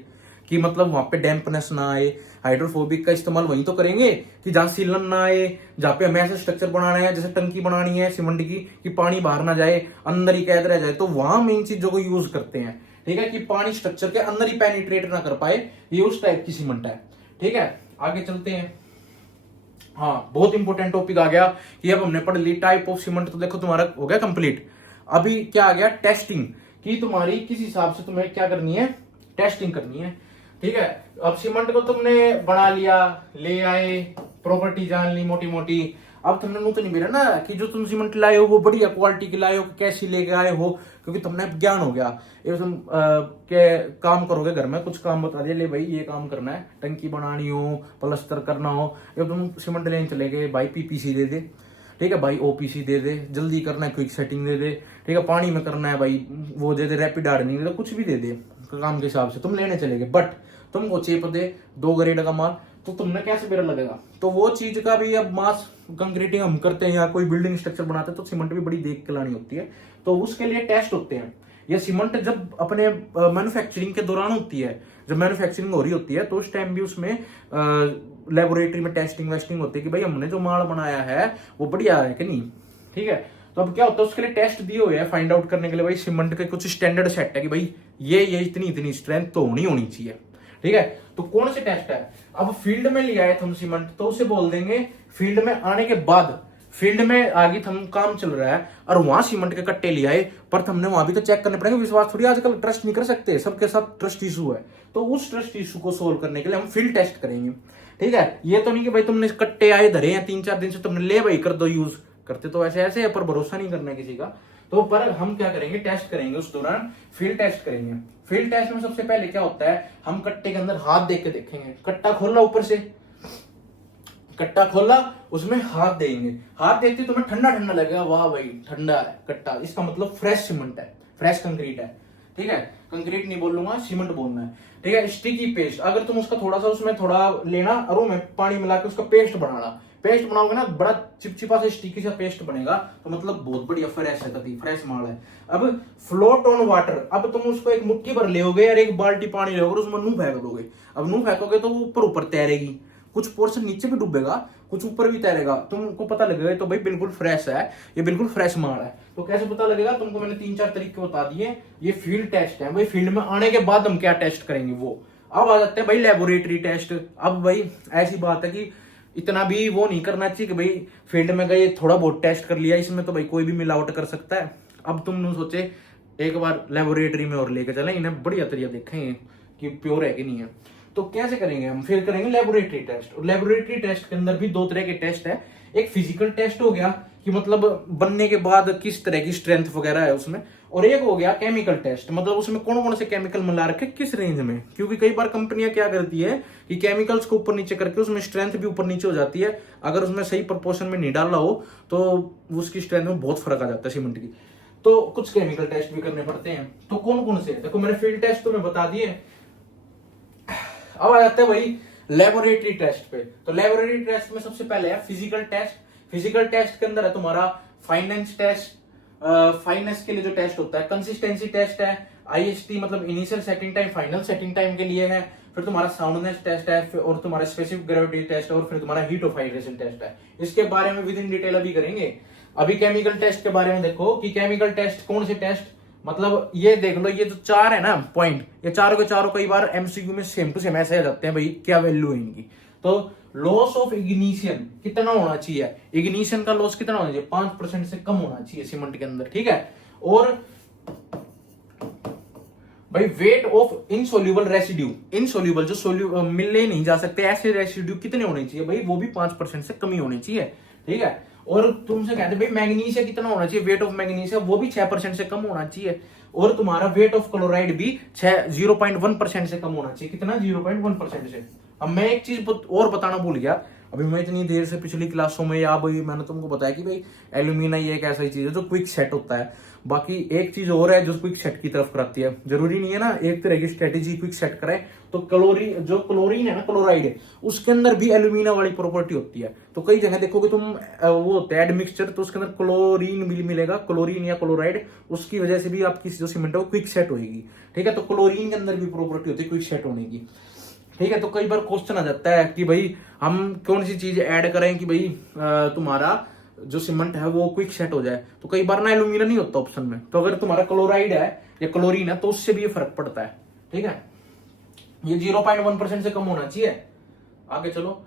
कि मतलब वहां पे डैम्पनेस ना आए। हाइड्रोफोबिक का इस्तेमाल वहीं तो करेंगे कि जहां सीलन ना आए, जहां पे हमें ऐसा स्ट्रक्चर बनाना है जैसे टंकी बनानी है सीमेंट की, कि पानी बाहर ना जाए, अंदर ही कैद रह जाए, तो वहां मेन चीजों को यूज करते हैं। ठीक है, कि पानी स्ट्रक्चर के अंदर ही पेनिट्रेट ना कर पाए, ये उस टाइप की सीमेंट है। ठीक है, आगे चलते हैं। हाँ, बहुत इंपॉर्टेंट टॉपिक आ गया कि अब हमने पढ़ ली टाइप ऑफ सीमेंट। तो देखो तुम्हारा हो गया कंप्लीट। अभी क्या आ गया, टेस्टिंग, कि तुम्हारी किस हिसाब से तुम्हें क्या करनी है, टेस्टिंग करनी है। ठीक है, अब सीमेंट को तुमने बना लिया, ले आए, प्रॉपर्टी जान ली मोटी मोटी। अब तुमने नू तो नहीं मिला ना कि जो तुम सीमेंट लाए हो वो बढ़िया क्वालिटी की लाए हो, कैसी लेके आए हो, क्योंकि तुमने ज्ञान हो गया। ये तुम के काम करोगे घर में, कुछ काम बता दिया, ले भाई ये काम करना है, टंकी बनानी हो, प्लस्तर करना हो, या तुम सीमेंट लेने चले गए, भाई पीपीसी दे दे, ठीक है भाई ओपीसी दे दे, जल्दी करना है क्विक सेटिंग दे दे, ठीक है पानी में करना है भाई वो दे दे, रैपिड हार्डनिंग दे दे, कुछ भी दे दे काम के हिसाब से तुम लेने चले गए। बट तुमको चेप दे 2 ग्रेड का माल, तो तुमने कैसे बेरा लगेगा। तो वो चीज का भी अब मास कंक्रीटिंग हम करते हैं या कोई बिल्डिंग स्ट्रक्चर बनाते हैं तो सीमेंट भी बड़ी देख के लानी होती है, तो उसके लिए टेस्ट होते हैं। ये सीमेंट जब अपने मैन्युफैक्चरिंग के दौरान होती है, जब मैन्युफैक्चरिंग हो रही होती है तो उस टाइम भी उसमें लेबोरेटरी में टेस्टिंग वेस्टिंग होती है कि भाई हमने जो माल बनाया है वो बढ़िया है कि नहीं। ठीक है, तो अब क्या होता है, उसके लिए टेस्ट दिए हुए हैं फाइंड आउट करने के लिए, भाई सीमेंट के कुछ स्टैंडर्ड सेट है कि भाई ये इतनी इतनी स्ट्रेंथ तो होनी चाहिए। ठीक है, तो कौन से टेस्ट है। अब फील्ड में लिया है तुम सीमेंट, तो उसे बोल देंगे फील्ड में आने के बाद, फील्ड में आगे थम काम चल रहा है और वहां सीमेंट के कट्टे ले आए, पर हमने वहां भी तो चेक करने पड़ेंगे। विश्वास थोड़ी आजकल ट्रस्ट नहीं कर सकते, सबके साथ ट्रस्ट इशू है, तो उस ट्रस्ट इशू को सोल्व करने के लिए हम फील्ड टेस्ट करेंगे। ठीक है, ये तो नहीं कि भाई तुमने कट्टे आए धरे हैं 3-4 दिन से, तुमने ले भाई कर दो यूज, करते तो ऐसे ऐसे है पर भरोसा नहीं करना है किसी का। तो पर हम क्या करेंगे, टेस्ट करेंगे, उस दौरान फील्ड टेस्ट करेंगे। फील्ड टेस्ट में सबसे पहले क्या होता है, हम कट्टे के अंदर हाथ देख के देखेंगे, कट्टा खोला ऊपर से, कट्टा खोला उसमें हाथ देंगे, हाथ देखते तुम्हें ठंडा ठंडा लगेगा, वाह भाई ठंडा है कट्टा, इसका मतलब फ्रेश सीमेंट है, फ्रेश कंक्रीट है। ठीक है, कंक्रीट नहीं बोलूंगा, सीमेंट बोलना है। ठीक है, स्टिकी पेस्ट, अगर तुम उसका थोड़ा सा उसमें थोड़ा लेना और में पानी मिला के उसका पेस्ट बनाना, पेस्ट बनाओगे ना बड़ा चिपचिपा से स्टिकी सा पेस्ट बनेगा, तो मतलब बहुत बढ़िया फ्रेश है, कभी फ्रेश माल है। अब फ्लोट ऑन वाटर, अब तुम उसको एक मुट्ठी भर लोगे और एक बाल्टी पानी लोगे, उसमें नू फेंक दोगे। अब नू फेंकोगे तो वो ऊपर ऊपर तैरेगी, कुछ पोर्शन नीचे भी डूबेगा, कुछ ऊपर भी तैरेगा, तुमको पता लगेगा तो भाई बिल्कुल फ्रेश है, ये बिल्कुल फ्रेश माल है। तो कैसे पता लगेगा, तुमको मैंने 3-4 तरीके बता दिए। ये फील्ड टेस्ट है, भाई फील्ड में आने के बाद हम क्या टेस्ट करेंगे वो। अब आ जाते हैं भाई लेबोरेटरी टेस्ट। अब भाई ऐसी बात है कि इतना भी वो नहीं करना चाहिए कि भाई फील्ड में गए थोड़ा बहुत टेस्ट कर लिया, इसमें तो भाई कोई भी मिलावट कर सकता है। अब तुम सोचे एक बार लेबोरेटरी में और लेके चले, इन्हें बढ़िया तरीका देखेंगे कि प्योर है कि नहीं है। तो कैसे करेंगे हम, फिर करेंगे लेबोरेटरी टेस्ट। और लेबोरेटरी टेस्ट के अंदर भी 2 तरह के टेस्ट है, एक फिजिकल टेस्ट हो गया कि मतलब बनने के बाद किस तरह की स्ट्रेंथ वगैरह है उसमें, और एक हो गया केमिकल टेस्ट, मतलब उसमें कौन कौन से केमिकल मिला रखे किस रेंज में। क्योंकि कई बार कंपनियां क्या करती है कि केमिकल्स को ऊपर नीचे करके उसमें स्ट्रेंथ भी ऊपर नीचे हो जाती है, अगर उसमें सही प्रोपोर्शन में नहीं डाला हो तो उसकी स्ट्रेंथ में बहुत फर्क आ जाता है सीमेंट की। तो कुछ केमिकल टेस्ट भी करने पड़ते हैं। तो कौन कौन से, देखो मैंने फील्ड टेस्ट तुम्हें बता दिए। अब आ जाते हैं भाई लेबोरेटरी टेस्ट पे। तो लेबोरेटरी टेस्ट में सबसे पहले है फिजिकल टेस्ट। फिजिकल टेस्ट के अंदर है तुम्हारा फाइनेंस टेस्ट, फाइनेंस के लिए जो टेस्ट होता है, कंसिस्टेंसी टेस्ट है, IST मतलब initial setting time final setting time के लिए है, फिर तुम्हारा साउंडनेस टेस्ट है, और तुम्हारा स्पेसिफिक ग्रेविटी टेस्ट है, और फिर तुम्हारा हीट ऑफ हाइड्रेशन टेस्ट है। इसके बारे में विद इन डिटेल अभी करेंगे। अभी केमिकल टेस्ट के बारे में देखो कि केमिकल टेस्ट कौन से टेस्ट, मतलब ये देख लो, ये जो चार है ना पॉइंट, ये चारों के चारों कई बार MCQ में सेम टू सेम ऐसे आ जाते हैं भाई, क्या वैल्यू है इनकी। तो लॉस ऑफ इग्निशन कितना होना चाहिए, इग्निशन का लॉस कितना होना चाहिए, 5% से कम होना चाहिए सीमेंट के अंदर, ठीक है। और भाई weight of insoluble residue, insoluble जो मिलने नहीं जा सकते ऐसे रेसिड्यू कितने होने चाहिए भाई, वो भी 5% से कम ही होने चाहिए, ठीक है। और तुमसे कहते भाई मैग्नीशिया कितना होना चाहिए, वेट ऑफ मैग्नीशिया वो भी 6% से कम होना चाहिए। और तुम्हारा वेट ऑफ क्लोराइड भी 0.1% से कम होना चाहिए, कितना 0.1% से। अब मैं एक चीज और बताना भूल गया, अभी मैं इतनी देर से पिछली क्लासों में या भाई मैंने तुमको बताया कि भाई एल्यूमिना ये एक ऐसा चीज है जो क्विक सेट होता है। बाकी एक चीज और है जो क्विक सेट की तरफ कराती है, जरूरी नहीं है ना एक तरह की स्ट्रेटेजी क्विक सेट करे, तो क्लोरीन है ना, क्लोराइड है, उसके अंदर भी एल्यूमिना वाली प्रॉपर्टी होती है। तो कई जगह देखोगे तुम वो होता है एडमिक्सचर, तो उसके अंदर क्लोरीन मिलेगा, क्लोरीन या क्लोराइड, उसकी वजह से भी आपकी जो सीमेंट है वो क्विक सेट होगी, ठीक है। तो क्लोरीन के अंदर भी प्रॉपर्टी होती है क्विक सेट होने की, ठीक है। तो कई बार क्वेश्चन आ जाता है कि भाई हम कौन सी चीज ऐड करें कि भाई तुम्हारा जो सीमेंट है वो क्विक सेट हो जाए, तो कई बार ना एल्यूमिना नहीं होता ऑप्शन में, तो अगर तुम्हारा क्लोराइड है या क्लोरीन है तो उससे भी ये फर्क पड़ता है, ठीक है। ये 0.1% से कम होना चाहिए। आगे चलो,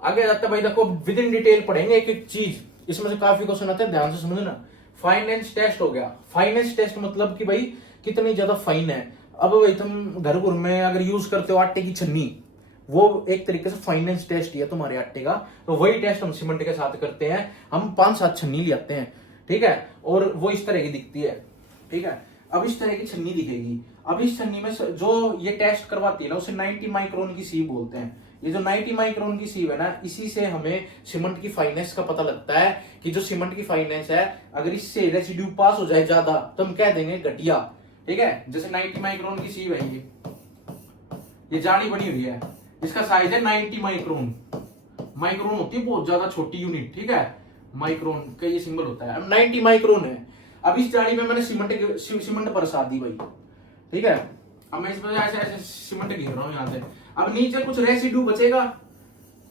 आगे जाते भाई देखो विद इन डिटेल पढ़ेंगे एक एक चीज, इसमें से काफी क्वेश्चन आते हैं, ध्यान से समझना। फाइनेंस टेस्ट हो गया, फाइनेंस टेस्ट मतलब कि भाई कितनी ज्यादा फाइन है। अब भाई तुम घर घर में अगर यूज करते हो आटे की छन्नी, वो एक तरीके से फाइनेंस टेस्ट है तुम्हारे आटे का, तो वही टेस्ट हम सीमेंट के साथ करते हैं। हम 5-7 छन्नी ले आते हैं, ठीक है, और वो इस तरह की दिखती है, ठीक है। अब इस तरह की छन्नी दिखेगी, अब इस छन्नी में जो ये टेस्ट करवाती है ना उसे 90 माइक्रोन की सीव बोलते हैं। ये जो 90 माइक्रोन की सीव है ना, इसी से हमें सीमेंट की फाइनेंस का पता लगता है कि जो सीमेंट की फाइनेंस है अगर इससे रेसिड्यू पास हो जाए ज्यादा तो हम कह देंगे घटिया, ठीक है। जैसे 90 माइक्रोन की सीव है, ये जाली बनी हुई है, इसका साइज है 90 माइक्रोन। माइक्रोन होती है बहुत ज्यादा छोटी यूनिट, ठीक है, माइक्रोन का ये सिंबल होता है। अब 90 माइक्रोन है, अब इस जाली में मैंने सीमेंट बरसा दी भाई, ठीक है। अब मैं इसमें ऐसे ऐसे सीमेंट घेर रहा हूं यहां से, अब नीचे कुछ रेसिड्यू बचेगा,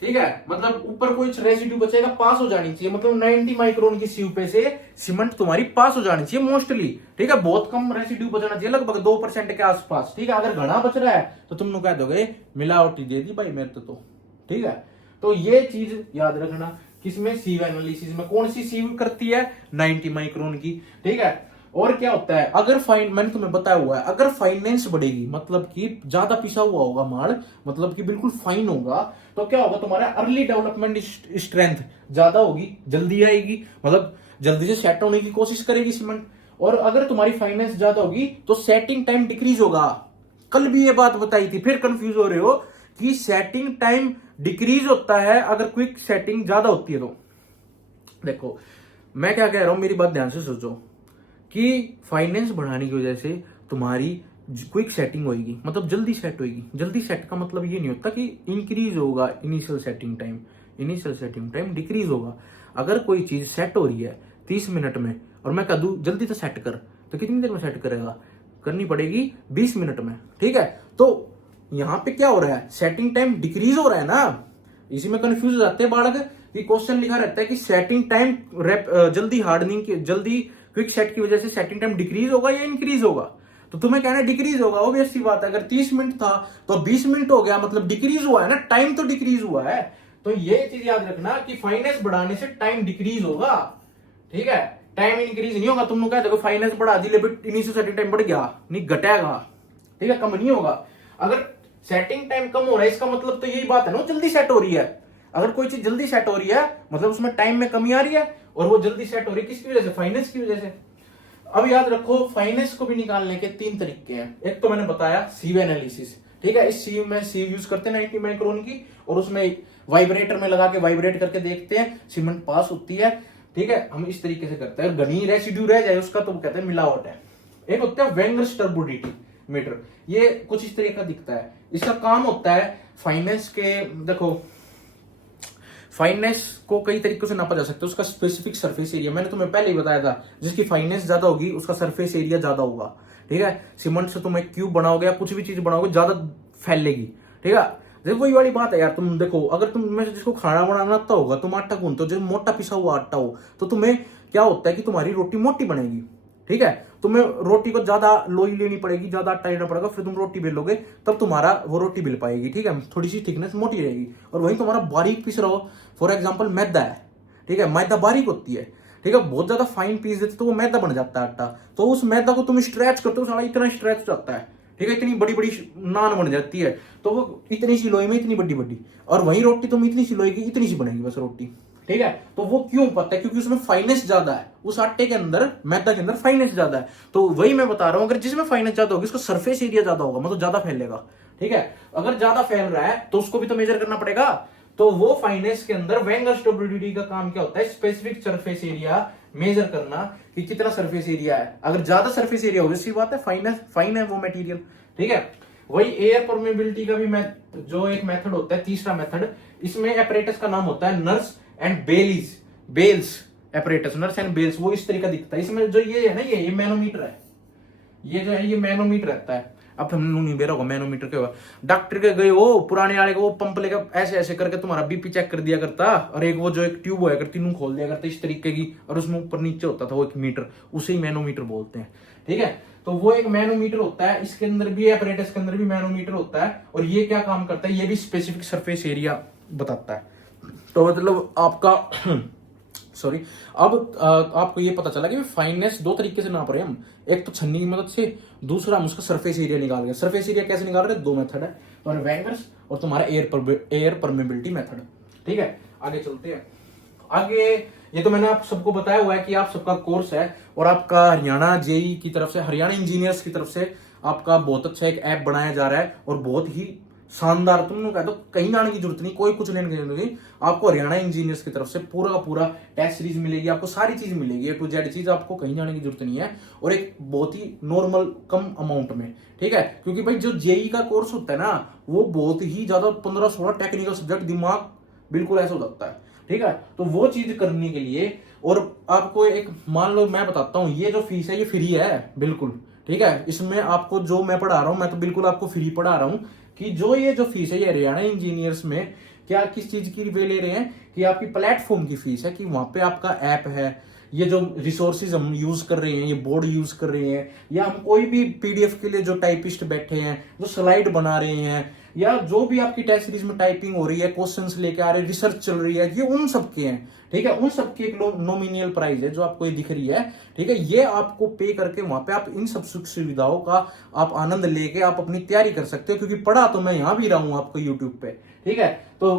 ठीक है, मतलब ऊपर कुछ रेसिड्यू बचेगा, पास हो जानी चाहिए, मतलब 90 माइक्रोन की सीव पे से सीमेंट तुम्हारी पास हो जानी चाहिए मोस्टली, ठीक है। बहुत कम रेसिड्यू बचना चाहिए, लगभग 2% के आसपास, ठीक है। अगर घना बच रहा है तो तुम लोग कह दोगे मिलावटी दे दी भाई मेरे तो, ठीक है। तो ये चीज याद रखना, किसमें सीव एनालिसिस में कौन सी सीव करती है, 90 माइक्रोन की, ठीक है। और क्या होता है, अगर मैंने तुम्हें बताया हुआ है, अगर फाइनेंस बढ़ेगी मतलब कि ज्यादा पिसा हुआ होगा माल, मतलब कि बिल्कुल फाइन होगा, तो क्या होगा, तुम्हारा अर्ली डेवलपमेंट स्ट्रेंथ ज्यादा होगी, जल्दी आएगी, मतलब जल्दी से सेट होने की कोशिश करेगी सीमेंट। और अगर तुम्हारी फाइनेंस ज्यादा होगी तो सेटिंग टाइम डिक्रीज होगा। कल भी ये बात बताई थी, फिर कंफ्यूज हो रहे हो कि सेटिंग टाइम डिक्रीज होता है अगर क्विक सेटिंग ज्यादा होती है। तो देखो मैं क्या कह रहा हूं, मेरी बात ध्यान से सोचो कि फाइनेंस बढ़ाने की वजह से तुम्हारी क्विक सेटिंग होगी, मतलब जल्दी सेट होगी। जल्दी सेट का मतलब ये नहीं होता कि इंक्रीज होगा initial setting time, initial setting time decrease होगा। अगर कोई चीज सेट हो रही है 30 मिनट में और मैं कह दूं जल्दी से सेट कर, तो कितनी देर में सेट करेगा, करनी पड़ेगी 20 मिनट में, ठीक है। तो यहां पे क्या हो रहा है, सेटिंग टाइम डिक्रीज हो रहा है ना, इसी में कंफ्यूज हो जाते हैं बालक कि क्वेश्चन लिखा रहता है कि सेटिंग टाइम जल्दी हार्डनिंग की, जल्दी क्विक सेट की वजह से सेटिंग टाइम डिक्रीज होगा या इंक्रीज होगा, तो तुम्हें कहना है डिक्रीज होगा। ऑब्वियस सी बात है, अगर 30 मिनट था तो 20 मिनट हो गया, मतलब डिक्रीज हुआ है ना, टाइम तो डिक्रीज हुआ है। तो ये चीज याद रखना कि फाइनेंस बढ़ाने से टाइम डिक्रीज होगा, ठीक है, टाइम इंक्रीज नहीं होगा। तुम लोग कहते हो फाइनेंस बढ़ा दी लेकिन इनिशियल सेटिंग टाइम बढ़ गया, नहीं घटेगा, ठीक है, कम नहीं होगा। अगर सेटिंग टाइम कम हो रहा है इसका मतलब तो यही बात है ना, जल्दी सेट हो रही है। अगर कोई चीज जल्दी सेट हो रही है मतलब उसमें टाइम में कमी आ रही है, और वो जल्दी सेट हो रही है किसकी वजह से, फाइनेंस की वजह से। अब याद रखो फाइनेंस को भी निकालने के 3 तरीके हैं। एक तो मैंने बताया सीव एनालिसिस, ठीक है, इस सीव में सीव यूज करते हैं 90 माइक्रोन की, और उसमें वाइब्रेटर में लगा के वाइब्रेट करके देखते हैं सीमेंट पास होती है, ठीक है। हम इस तरीके से करते हैं, घनी रेसिड्यू रह जाए उसका तो कहते हैं मिलावट है। एक होता है वेंगर्स टर्बोडिटी मीटर, ये कुछ इस तरीके का दिखता है। इसका काम होता है फाइनेंस के, देखो फाइनेंस को कई तरीकों से नापा जा सकता है। उसका स्पेसिफिक सरफेस एरिया मैंने तुम्हें पहले ही बताया था, जिसकी फाइनेंस ज्यादा होगी उसका सरफेस एरिया ज्यादा होगा, ठीक है। सीमेंट से तुम एक क्यूब बनाओगे या कुछ भी चीज बनाओगे ज्यादा फैलेगी, ठीक है। देखो वही वाली बात है यार, तुम देखो अगर तुम में से जिसको खाना बनाना आता होगा, तुम आटा गूंथते हो, जो मोटा पिसा हुआ आटा हो, तो तुम्हें क्या होता है कि तुम्हारी रोटी मोटी बनेगी, ठीक है। तुम्हें रोटी को ज्यादा लोई लेनी पड़ेगी, ज्यादा आटा लेना पड़ेगा, फिर तुम रोटी बेलोगे, तब तुम्हारा वो रोटी बेल पाएगी, ठीक है। थोड़ी सी थिकनेस मोटी रहेगी। और वहीं तुम्हारा बारीक पीस रहो, फॉर एग्जाम्पल मैदा है, ठीक है, मैदा बारीक होती है, ठीक है, बहुत ज्यादा फाइन पीस देते तो वो मैदा बन जाता है आटा। तो उस मैदा को तुम स्ट्रेच करते हो, साला इतना स्ट्रेच हो जाता है, ठीक है, इतनी बड़ी बड़ी नान बन जाती है, तो वो इतनी सी लोई में इतनी बड़ी बड़ी। और वही रोटी तुम इतनी सी लोई की इतनी सी बनेगी बस रोटी, ठीक है। तो वो क्यों पता है? क्योंकि उसमें फाइनेस ज्यादा है, उस आटे के अंदर, मैदा के अंदर फाइनेस ज्यादा है। तो वही मैं बता रहा हूं, अगर जिसमें फाइनेस ज्यादा होगी उसका सरफेस एरिया ज्यादा होगा, मतलब ज्यादा फैलेगा, ठीक है। अगर ज्यादा फैल रहा है तो उसको भी तो मेजर करना पड़ेगा। तो वो फाइनेस के अंदर वेंगर्स ट्यूबिडिटी का काम क्या होता है? स्पेसिफिक सरफेस एरिया मेजर करना कि कितना सरफेस एरिया है। अगर ज्यादा सरफेस एरिया होगी सी बात है फाइन है वो मटेरियल, ठीक है। वही एयर परमेबिलिटी का भी जो एक मेथड होता है, तीसरा मेथड, इसमें एपरेटस का नाम होता है nurse and bells apparatus, nurse and bells. वो इस तरीका दिखता है। इसमें जो ये है ना, ये मैनोमीटर है, ये जो है ये मैनोमीटर रहता है। अब हमने नहीं बेरा होगा मैनोमीटर के हुआ, डॉक्टर के गए वो पुराने वाले को, वो पंप लेकर ऐसे ऐसे करके तुम्हारा बीपी चेक कर दिया करता, और एक वो जो एक ट्यूब होया करती नू खोल दिया करता इस तरीके की, और उसमें ऊपर नीचे होता था वो एक मीटर, उसे ही मैनोमीटर बोलते हैं, ठीक है। तो वो एक मैनोमीटर होता है, इसके अंदर भी एपरेटस के अंदर भी मैनोमीटर होता है। और ये क्या काम करता है? ये भी स्पेसिफिक सरफेस एरिया बताता है। तो मतलब आपका सॉरी, अब आपको ये पता चला कि फाइननेस दो तरीके से नाप रहे हैं हम, एक तो छन्नी की मदद से, दूसरा हम उसका सरफेस एरिया निकाल गए। सरफेस एरिया कैसे निकाल रहे हैं? दो मेथड है, तुम्हारे वेंगर्स और तुम्हारा एयर परमेबिलिटी मेथड, ठीक है। आगे चलते हैं। आगे ये तो मैंने आप सबको बताया हुआ है कि आप सबका कोर्स है, और आपका हरियाणा जेई की तरफ से, हरियाणा इंजीनियर्स की तरफ से आपका बहुत अच्छा एक ऐप बनाया जा रहा है, और बहुत ही शानदार। तुम कह दो कहीं जाने की जरूरत नहीं, कोई कुछ लेने की जरूरत नहीं, आपको हरियाणा इंजीनियर्स की तरफ से पूरा का पूरा टेस्ट सीरीज मिलेगी, आपको सारी चीज मिलेगी, ए टू जेड चीज, आपको कहीं जाने की जरूरत नहीं है, और एक बहुत ही नॉर्मल कम अमाउंट में, ठीक है। क्योंकि भाई जो जेई का कोर्स होता है ना, वो बहुत ही ज्यादा 15-16 टेक्निकल सब्जेक्ट, दिमाग बिल्कुल ऐसा हो जाता है, ठीक है। तो वो चीज करने के लिए, और आपको एक मान लो मैं बताता हूँ, ये जो फीस है ये फ्री है बिल्कुल, ठीक है। इसमें आपको जो मैं पढ़ा रहा हूँ, मैं तो बिल्कुल आपको फ्री पढ़ा रहा हूँ, कि जो ये जो फीस है ये हरियाणा इंजीनियर्स में क्या किस चीज की वे ले रहे हैं, कि आपकी प्लेटफॉर्म की फीस है, कि वहां पे आपका ऐप है, ये जो रिसोर्सेज हम यूज कर रहे हैं, ये बोर्ड यूज कर रहे हैं, या हम कोई भी पीडीएफ के लिए जो टाइपिस्ट बैठे हैं, जो स्लाइड बना रहे हैं, या जो भी आपकी टेस्ट सीरीज में टाइपिंग हो रही है, क्वेश्चंस लेके आ रहे हैं, रिसर्च चल रही है, ये उन सबके हैं, ठीक है। उन सबकी एक नॉमिनल प्राइस है जो आपको ये दिख रही है, ठीक है। ये आपको पे करके वहां पे आप इन सब सुख सुविधाओं का आप आनंद लेके आप अपनी तैयारी कर सकते हो, क्योंकि पढ़ा तो मैं यहां भी रहा हूं आपको यूट्यूब पे, ठीक है। तो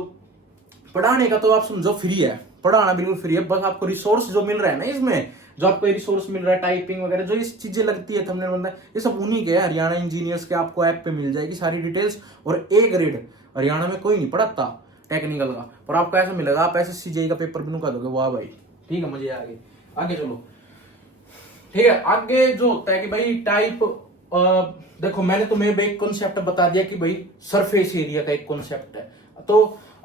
पढ़ाने का तो आप समझो फ्री है, पढ़ाना बिल्कुल फ्री है, बस आपको रिसोर्स जो मिल रहा है ना इसमें, जो आपको रिसोर्स मिल रहा है, टाइपिंग वगैरह जो इस चीजें लगती है, थंबनेल बनता है, ये सब उन्हीं के है, हरियाणा इंजीनियर्स के। आपको ऐप पे मिल जाएगी सारी डिटेल्स, और ए ग्रेड हरियाणा में कोई नहीं पढ़ाता टेक्निकल का, पर आपको ऐसा मिलेगा, आप एसएससी जेईई का पेपर भी नुका दोगे, वाह भाई, ठीक है, मजे आगे। आगे चलो, ठीक है। आगे जो होता है कि भाई टाइप, देखो मैंने तुम्हें एक कॉन्सेप्ट बता दिया कि भाई सरफेस एरिया का एक कॉन्सेप्ट है। तो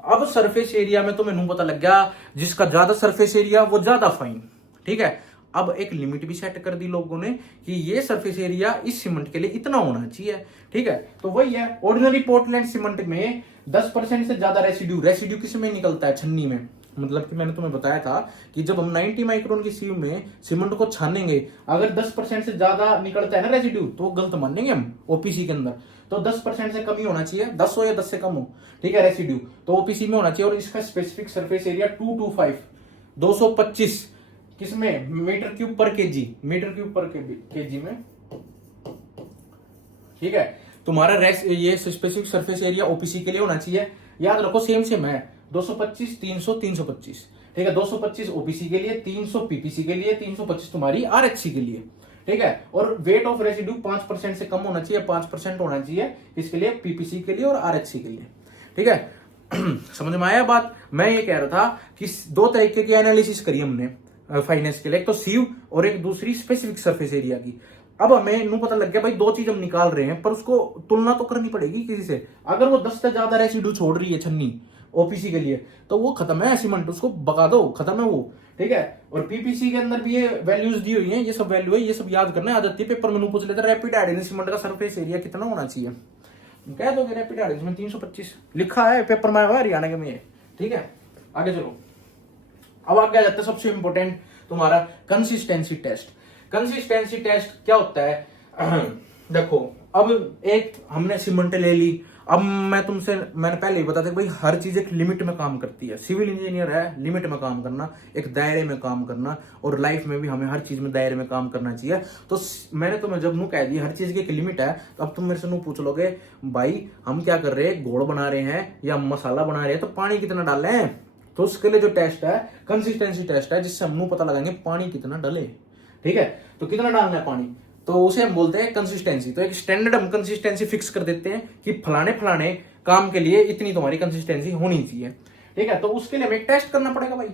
अब सरफेस एरिया में तुम्हें पता लग गया, जिसका ज्यादा सरफेस एरिया वो ज्यादा फाइन, ठीक है। अब एक लिमिट भी सेट कर दी लोगों ने कि ये सरफेस एरिया इस सीमेंट के लिए इतना होना चाहिए, ठीक है। तो वही है, ऑर्डिनरी पोर्टलैंड सीमेंट में 10% से ज्यादा रेसिड्यू किस में निकलता है? छन्नी में। मतलब कि मैंने तुम्हें बताया था कि जब हम 90 माइक्रोन की सीम में सीमेंट को छानेंगे, अगर 10% से ज्यादा निकलता है ना रेसिड्यू, तो वो गलत मानेंगे हम ओपीसी के अंदर। तो 10% से कम ही होना चाहिए, 10 हो या 10 से कम हो, ठीक है, रेसिड्यू, तो ओपीसी में होना चाहिए। और इसका स्पेसिफिक सरफेस एरिया 225 किसमें? मीटर क्यूब पर केजी, मीटर क्यूब पर केजी में, ठीक है। तुम्हारा ये स्पेसिफिक सरफेस एरिया ओपीसी के लिए होना चाहिए, याद रखो, सेम है, 225, 300, 325, ठीक है। 225 ओपीसी के लिए, 300 पीपीसी के लिए, 325 तुम्हारी आरएचसी के लिए, ठीक है। और वेट ऑफ रेसिड्यू 5% से कम होना चाहिए, 5% होना चाहिए इसके लिए, पीपीसी के लिए और आरएचसी के लिए, ठीक है। समझ में आया बात? मैं ये कह रहा था कि दो तरीके की एनालिसिस करी हमने फाइनेंस के लिए, एक तो सीव और एक दूसरी स्पेसिफिक सरफेस एरिया की। अब हमें नू पता लग गया भाई, दो चीज हम निकाल रहे हैं, पर उसको तुलना तो करनी पड़ेगी किसी से। अगर वो 10 से ज्यादा रेसिड्यू छोड़ रही है छन्नी ओपीसी के लिए, तो वो खत्म है सीमेंट, उसको बगा दो, खत्म है वो, ठीक है। और पीपीसी के अंदर भी ये वैल्यूज दी हुई हैं, ये सब वैल्यू है, ये सब याद करना है। आ जाती है पेपर में पूछ लेता है रैपिड एडिशन सीमेंट का सरफेस एरिया कितना होना चाहिए, कह दोगे रैपिड एडिशन में 325 लिखा है पेपर में, हरियाणा के में, ठीक है। आगे चलो, अब आगे आ जाता है सबसे इंपॉर्टेंट तुम्हारा कंसिस्टेंसी टेस्ट। कंसिस्टेंसी टेस्ट क्या होता है देखो, अब एक हमने सीमेंट ले ली, अब मैंने पहले ही बता था कि भाई हर चीज एक लिमिट में काम करती है। सिविल इंजीनियर है, लिमिट में काम करना, एक दायरे में काम करना, और लाइफ में भी हमें हर चीज में दायरे में काम करना चाहिए। तो मैंने तुम्हें जब नू कह दिया हर चीज की एक लिमिट है, तो अब तुम मेरे से नू पूछ लोगे भाई हम क्या कर रहे हैं, घोल बना रहे हैं या मसाला बना रहे हैं, तो पानी कितना डाले हैं। तो उसके लिए जो टेस्ट है कंसिस्टेंसी टेस्ट है, जिससे हम पता लगाएंगे पानी कितना डाले, ठीक है। तो कितना डालना है पानी, तो उसे हम बोलते हैं कंसिस्टेंसी। तो एक स्टैंडर्ड हम कंसिस्टेंसी फिक्स कर देते हैं कि फलाने फलाने काम के लिए इतनी तुम्हारी कंसिस्टेंसी होनी चाहिए, ठीक है। तो उसके लिए हमें एक टेस्ट करना पड़ेगा भाई,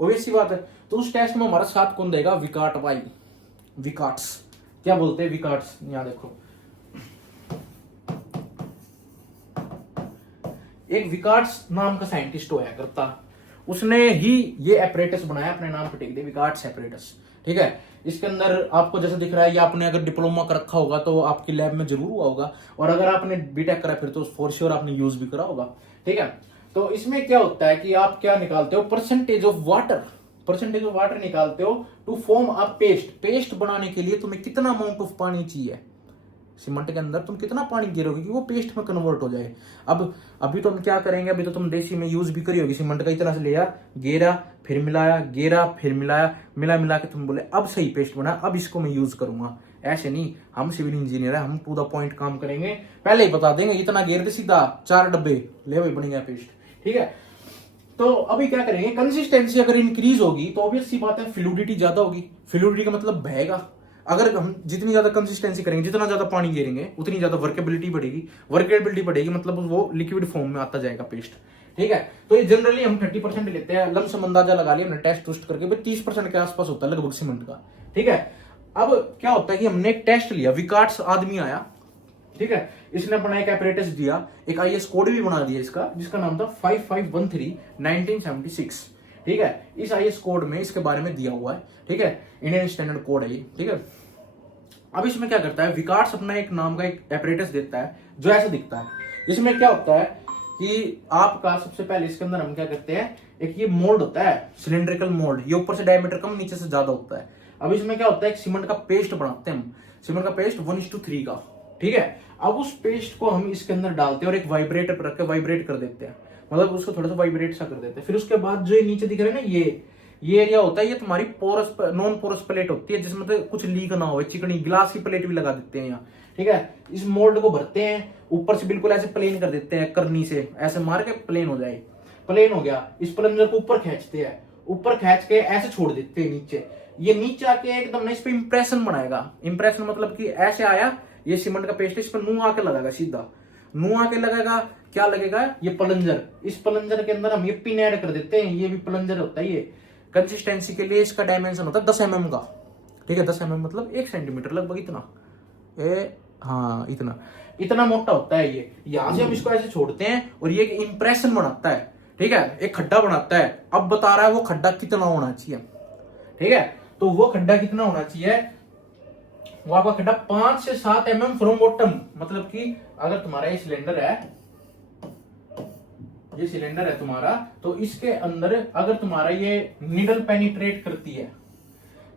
ऑब्वियस सी बात है। तो उस टेस्ट में हमारा साथ कौन देगा, विकाट भाई, विकाट्स। क्या बोलते हैं विकाट्स, यहां देखो एक विकाट्स नाम का साइंटिस्ट होया करता, उसने ही ये एपरेटस बनाया, अपने नाम पे टिक दिया विकाट्स एपरेटस, ठीक है। इसके अंदर आपको जैसे दिख रहा है, या आपने अगर डिप्लोमा कर रखा होगा तो आपकी लैब में जरूर हुआ होगा, और अगर आपने बीटेक करा फिर तो फॉर श्योर आपने यूज भी करा होगा, ठीक है। तो इसमें क्या होता है कि आप क्या निकालते हो, परसेंटेज ऑफ वाटर निकालते हो to form a paste. Paste बनाने के लिए तुम्हें कितना अमाउंट ऑफ पानी चाहिए, सीमेंट के अंदर तुम कितना पानी गिरोगे कि वो पेस्ट में कन्वर्ट हो जाए। अब अभी तो हम क्या करेंगे, अभी तो तुम देसी में यूज भी करी होगी, सीमेंट का इतना से लिया, गेरा, फिर मिलाया, गेरा, फिर मिलाया, मिला के तुम बोले अब सही पेस्ट बना, अब इसको मैं यूज करूंगा। ऐसे नहीं, हम सिविल इंजीनियर है, हम टू द पॉइंट काम करेंगे, पहले ही बता देंगे इतना गेर दे सीधा 4 डब्बे ले भाई बन गया पेस्ट, ठीक है। तो अभी क्या करेंगे, कंसिस्टेंसी अगर इंक्रीज होगी तो ऑब्वियस सी बात है फ्लूइडिटी ज्यादा होगी। फ्लूइडिटी का मतलब बहेगा। अगर हम जितनी ज्यादा कंसिस्टेंसी करेंगे, जितना ज्यादा पानी गिरेंगे, उतनी ज्यादा वर्केबिलिटी बढ़ेगी। वर्केबिलिटी बढ़ेगी मतलब वो लिक्विड फॉर्म में आता जाएगा पेस्ट, ठीक है। तो ये जनरली हम 30% लेते हैं, लमसम अंदाजा लगा लिया हमने टेस्ट टूस्ट करके, 30% के आसपास होता है लगभग सीमेंट का, ठीक है। अब क्या होता है कि हमने एक टेस्ट लिया, विकाट्स आदमी आया, ठीक है, इसने अपना एक एपरेटस दिया, एक आईएस कोड भी बना दिया इसका, जिसका नाम था 5513 1976, ठीक है। इस आईएस कोड में इसके बारे में दिया हुआ है, ठीक है, इंडियन स्टैंडर्ड कोड है ये, ठीक है। अब इसमें क्या करता है, विकाट्स अपना एक नाम का एक एपरेटस देता है जो ऐसे दिखता है। इसमें क्या होता है कि आपका सबसे पहले इसके अंदर हम क्या करते हैं, एक ये मोल्ड होता है, सिलिंड्रिकल मोल्ड, ये ऊपर से डायमीटर कम नीचे से ज्यादा होता है। अब इसमें क्या होता है, एक सीमेंट का पेस्ट बनाते हैं हम, सीमेंट का पेस्ट 1:3 का, ठीक है। अब उस पेस्ट को हम इसके अंदर डालते हैं और एक वाइब्रेटर पर रख के वाइब्रेट कर देते हैं, मतलब उसको थोड़ा सा वाइब्रेट सा कर देते हैं। फिर उसके बाद जो ये नीचे दिख रहा है ना, ये एरिया होता है, ये तुम्हारी पोरस नॉन पोरस प्लेट होती है, जिसमें तो कुछ लीक ना हो, चिकनी ग्लास की प्लेट भी लगा देते हैं यहाँ, ठीक है। इस मोल्ड को भरते हैं, ऊपर से बिल्कुल ऐसे प्लेन कर देते हैं, करनी से ऐसे मार के प्लेन हो जाए, प्लेन हो गया। इस प्लंजर को ऊपर खींचते हैं, ऊपर खींच के ऐसे छोड़ देते हैं नीचे, ये नीचे आके एकदम ना इस पे इंप्रेशन बनाएगा। इंप्रेशन मतलब कि ऐसे आया ये सीमेंट का पेस्ट, इस पर नू आके लगाएगा, सीधा नू आके लगेगा, क्या लगेगा, ये प्लंजर। इस प्लंजर के अंदर हम ये पिन ऐड कर देते हैं, ये भी प्लंजर होता है। ये कंसिस्टेंसी के लिए इसका डायमेंशन होता है 10 mm का, ठीक है। 10 mm मतलब 1 सेंटीमीटर लगभग इतना, हाँ इतना मोटा होता है ये। यहां से हम इसको ऐसे छोड़ते हैं और ये एक इंप्रेशन बनाता है, ठीक है, एक खड्डा बनाता है। अब बता रहा है वो खड्डा कितना होना चाहिए, ठीक है। तो वो खड्डा कितना होना चाहिए, वो आपका खड्डा 5 से 7 mm फ्रॉम बॉटम, मतलब कि अगर तुम्हारा ये सिलेंडर है तुम्हारा, तो इसके अंदर अगर तुम्हारा ये नीडल पेनिट्रेट करती है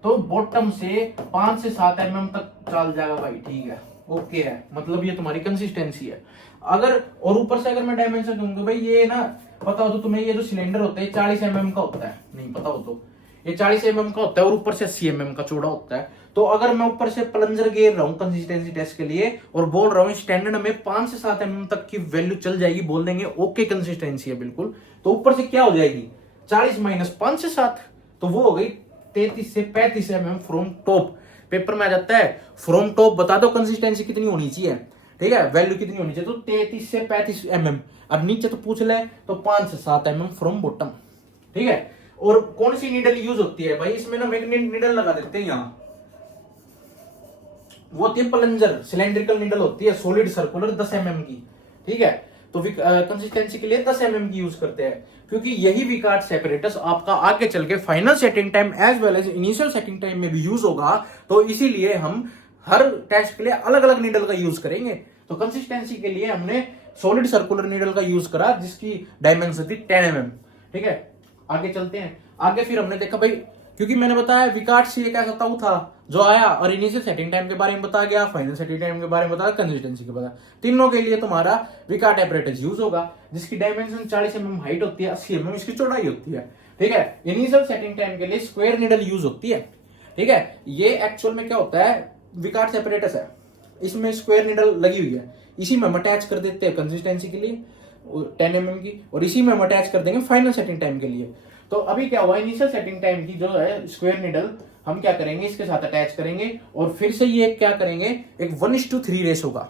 तो बॉटम से 5 से 7 mm तक चल जाएगा भाई, ठीक है, ओके है, मतलब ये तुम्हारी कंसिस्टेंसी है। अगर और ऊपर से अगर मैं डायमेंशन दूंगा भाई, ये ना पता हो तो तुम्हें, ये जो सिलेंडर होता है 40 mm का होता है, नहीं पता हो तो ये 40 mm का होता है और ऊपर से 80 mm का चौड़ा होता है। तो अगर मैं ऊपर से प्लंजर घेर रहा हूं कंसिस्टेंसी टेस्ट के लिए और बोल रहा हूं स्टैंडर्ड में 5 से 7 mm तक की वैल्यू चल जाएगी, बोल देंगे ओके कंसिस्टेंसी है बिल्कुल, तो ऊपर से क्या हो जाएगी 40 - 5 से 7, तो वो हो गई 33 से 35 mm फ्रॉम टॉप। पेपर में आ जाता है फ्रॉम टॉप बता दो कंसिस्टेंसी कितनी होनी चाहिए, ठीक है, वैल्यू कितनी होनी चाहिए, तो 33 से 35 mm। अब नीचे तो पूछ ले तो 5 से 7 mm फ्रॉम बॉटम, ठीक है। और कौन सी नीडल यूज होती है भाई, इसमें ना मैग्नेट नीडल लगा देते हैं यहाँ, वो होती है प्लंजर, सिलेंड्रिकल नीडल होती है, सॉलिड सर्कुलर 10 mm की, ठीक है। तो कंसिस्टेंसी के लिए 10 mm की यूज करते हैं, क्योंकि यही विकार्ड सेपरेटर्स आपका आगे चल के final setting time as well as initial setting time में भी यूज होगा। तो इसीलिए हम हर टेस्ट के लिए अलग अलग नीडल का यूज करेंगे। तो कंसिस्टेंसी के लिए हमने सॉलिड सर्कुलर नीडल का यूज करा, जिसकी डायमेंशन थी 10 mm। ठीक है, आगे चलते हैं। आगे फिर हमने देखा भाई, क्योंकि मैंने बताया विकार्ड सी एक ऐसा ताऊ था जो आया और इनिशियल सेटिंग टाइम के बारे में बता गया, फाइनल सेटिंग टाइम के बारे में बताया, कंसिस्टेंसी के बताया। तीनों के लिए तुम्हारा विकार्ड एपरेटस यूज होगा, जिसकी डायमेंशन 40 mm हाइट होती है, 80 mm इसकी चौड़ाई होती है। ठीक है, इनिशियल सेटिंग टाइम के लिए स्क्वायर नीडल यूज होती है। ठीक है, ये एक्चुअल में क्या होता है, विकार्ड सेपरेटस है, इसमें स्क्वायर नीडल लगी हुई है, इसी में हम अटैच कर देते हैं कंसिस्टेंसी के लिए 10 mm की, और इसी में हम अटैच कर देंगे फाइनल सेटिंग टाइम के लिए। तो अभी क्या हुआ, इनिशियल सेटिंग टाइम की जो है स्क्वायर नीडल हम क्या करेंगे, इसके साथ अटैच करेंगे और फिर से ये क्या करेंगे, एक 1:3 रेशो का,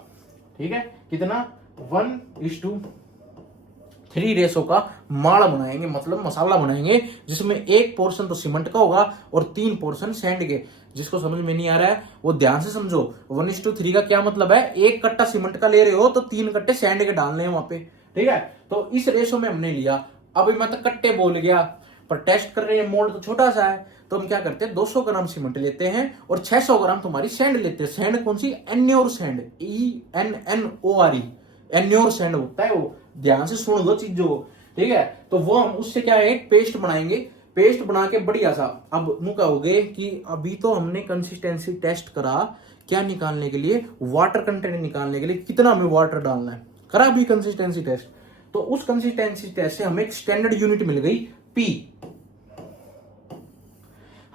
ठीक है, कितना 1:3 रेशो का माड़ा बनाएंगे, मतलब मसाला बनाएंगे, जिसमें एक पोर्शन तो सीमेंट का होगा और 3 पोर्शन सैंड के। जिसको समझ में नहीं आ रहा है वो ध्यान से समझो। 1:3 का क्या मतलब है, एक कट्टा सीमेंट का ले रहे हो तो 3 कट्टे सैंड के डालने हैं वहां पे। ठीक है, तो इस रेशो में हमने लिया। अभी मैं तो कट्टे बोल गया, पर टेस्ट कर रहे हैं, मोल्ड तो छोटा सा है, तो हम क्या करते हैं 200 ग्राम सीमेंट लेते हैं और 600 ग्राम तुम्हारी सैंड लेते हैं। सैंड कौन सी, एन्योर सैंड, ENNORE, एन्योर सैंड होता है वो, ध्यान से सुन दो चीजों को। ठीक है, तो वो हम उससे क्या है, पेस्ट बनाएंगे, पेस्ट बना के बढ़िया सा। अब नु कहोगे कि अभी तो हमने कंसिस्टेंसी टेस्ट करा, क्या निकालने के लिए, वाटर कंटेंट निकालने के लिए, कितना हमें वाटर डालना है, करा अभी कंसिस्टेंसी टेस्ट। तो उस कंसिस्टेंसी टेस्ट से हमें एक स्टैंडर्ड यूनिट मिल गई P।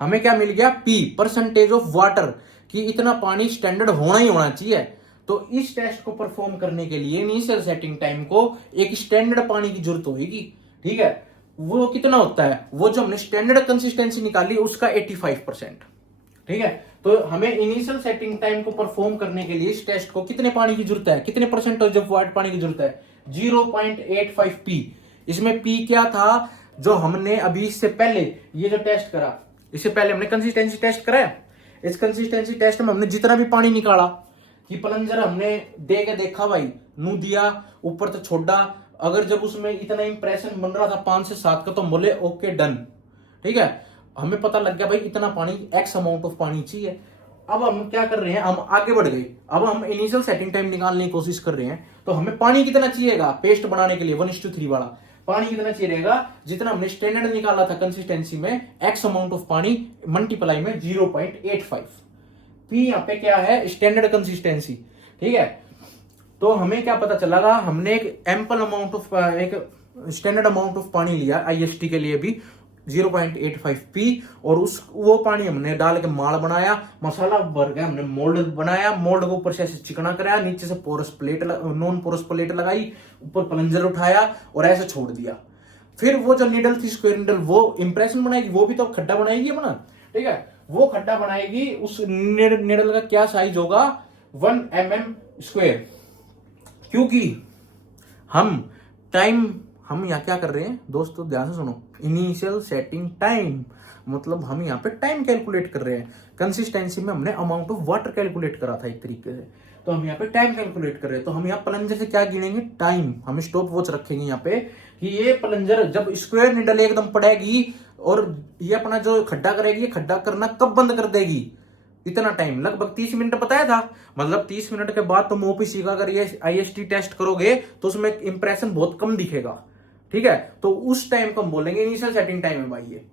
हमें क्या मिल गया, P, परसेंटेज ऑफ वाटर, कि इतना पानी स्टैंडर्ड होना ही होना चाहिए। तो इस टेस्ट को परफॉर्म करने के लिए इनिशियल सेटिंग टाइम को एक स्टैंडर्ड पानी की जरूरत होगी। ठीक है, वो कितना होता है, वो जो हमने स्टैंडर्ड कंसिस्टेंसी निकाली उसका 85%। ठीक है, तो हमें इनिशियल सेटिंग टाइम को परफॉर्म करने के लिए इस टेस्ट को कितने पानी की जरूरत है, कितने परसेंटेज ऑफ वाटर पानी की जरूरत है, 0.85 P। इसमें P क्या था, जो हमने अभी इससे पहले ये जो टेस्ट करा, इससे पहले हमने कंसिस्टेंसी टेस्ट करा है। इस कंसिस्टेंसी टेस्ट में हमने जितना भी पानी निकाला, कि प्लंजर हमने दे के देखा भाई, नू दिया, ऊपर तो छोड़ा, अगर जब उसमें इतना इंप्रेशन बन रहा था 5 से 7 का, तो हम बोले ओके डन। ठीक है, हमें पता लग गया भाई इतना पानी, एक्स अमाउंट ऑफ पानी चाहिए। अब हम क्या कर रहे हैं, हम आगे बढ़ गए, अब हम इनिशियल सेटिंग टाइम निकालने की कोशिश कर रहे हैं। तो हमें पानी कितना चाहिएगा पेस्ट बनाने के लिए, 1:3 वाला पानी कितना चाहिए रहेगा, जितना हमने स्टैंडर्ड निकाला था कंसिस्टेंसी में, एक्स अमाउंट ऑफ पानी मल्टीप्लाई में 0.85। P यहाँ पे क्या है, स्टैंडर्ड कंसिस्टेंसी। ठीक है, तो हमें क्या पता चला, हमने एक एम्पल अमाउंट ऑफ, एक स्टैंडर्ड अमाउंट ऑफ पानी लिया IST के लिए भी 0.85 P, और वो पानी हमने डाल के माल बनाया, मसाला भर के हमने मोल्ड बनाया, मोल्ड को ऊपर से ऐसे चिकना कराया, नीचे से porous plate, non porous plate लगाई, ऊपर प्लंजर उठाया और ऐसे छोड़ दिया। फिर वो जो नीडल थी स्क्वायर नीडल, वो इंप्रेशन बनाएगी, वो भी तो खड्डा बनाएगी अपना। ठीक है, वो खड्डा बनाएगी, उस नीडल का क्या साइज होगा, 1 mm स्क्वायर। क्योंकि हम यहाँ क्या कर रहे हैं दोस्तों, ध्यान से सुनो, इनिशियल सेटिंग टाइम, मतलब हम यहाँ पे टाइम कैलकुलेट कर रहे हैं। कंसिस्टेंसी में हमने अमाउंट ऑफ वाटर कैलकुलेट करा था एक तरीके से, तो हम यहाँ पे टाइम कैलकुलेट कर रहे हैं। तो हम यहाँ प्लंजर से क्या गिनेंगे, टाइम। हम स्टॉप वॉच रखेंगे यहाँ पे, कि ये प्लंजर जब स्क्वायर नीडल एकदम पड़ेगी और ये अपना जो खड्डा करेगी, ये खड्डा करना कब बंद कर देगी, इतना टाइम, लगभग 30 मिनट बताया था। मतलब 30 मिनट के बाद तुम OPC का अगर ये IST टेस्ट करोगे तो उसमें इंप्रेशन बहुत कम दिखेगा। ठीक है, तो उस टाइम को हम बोलेंगे इनिशियल सेटिंग टाइम है भाई ये।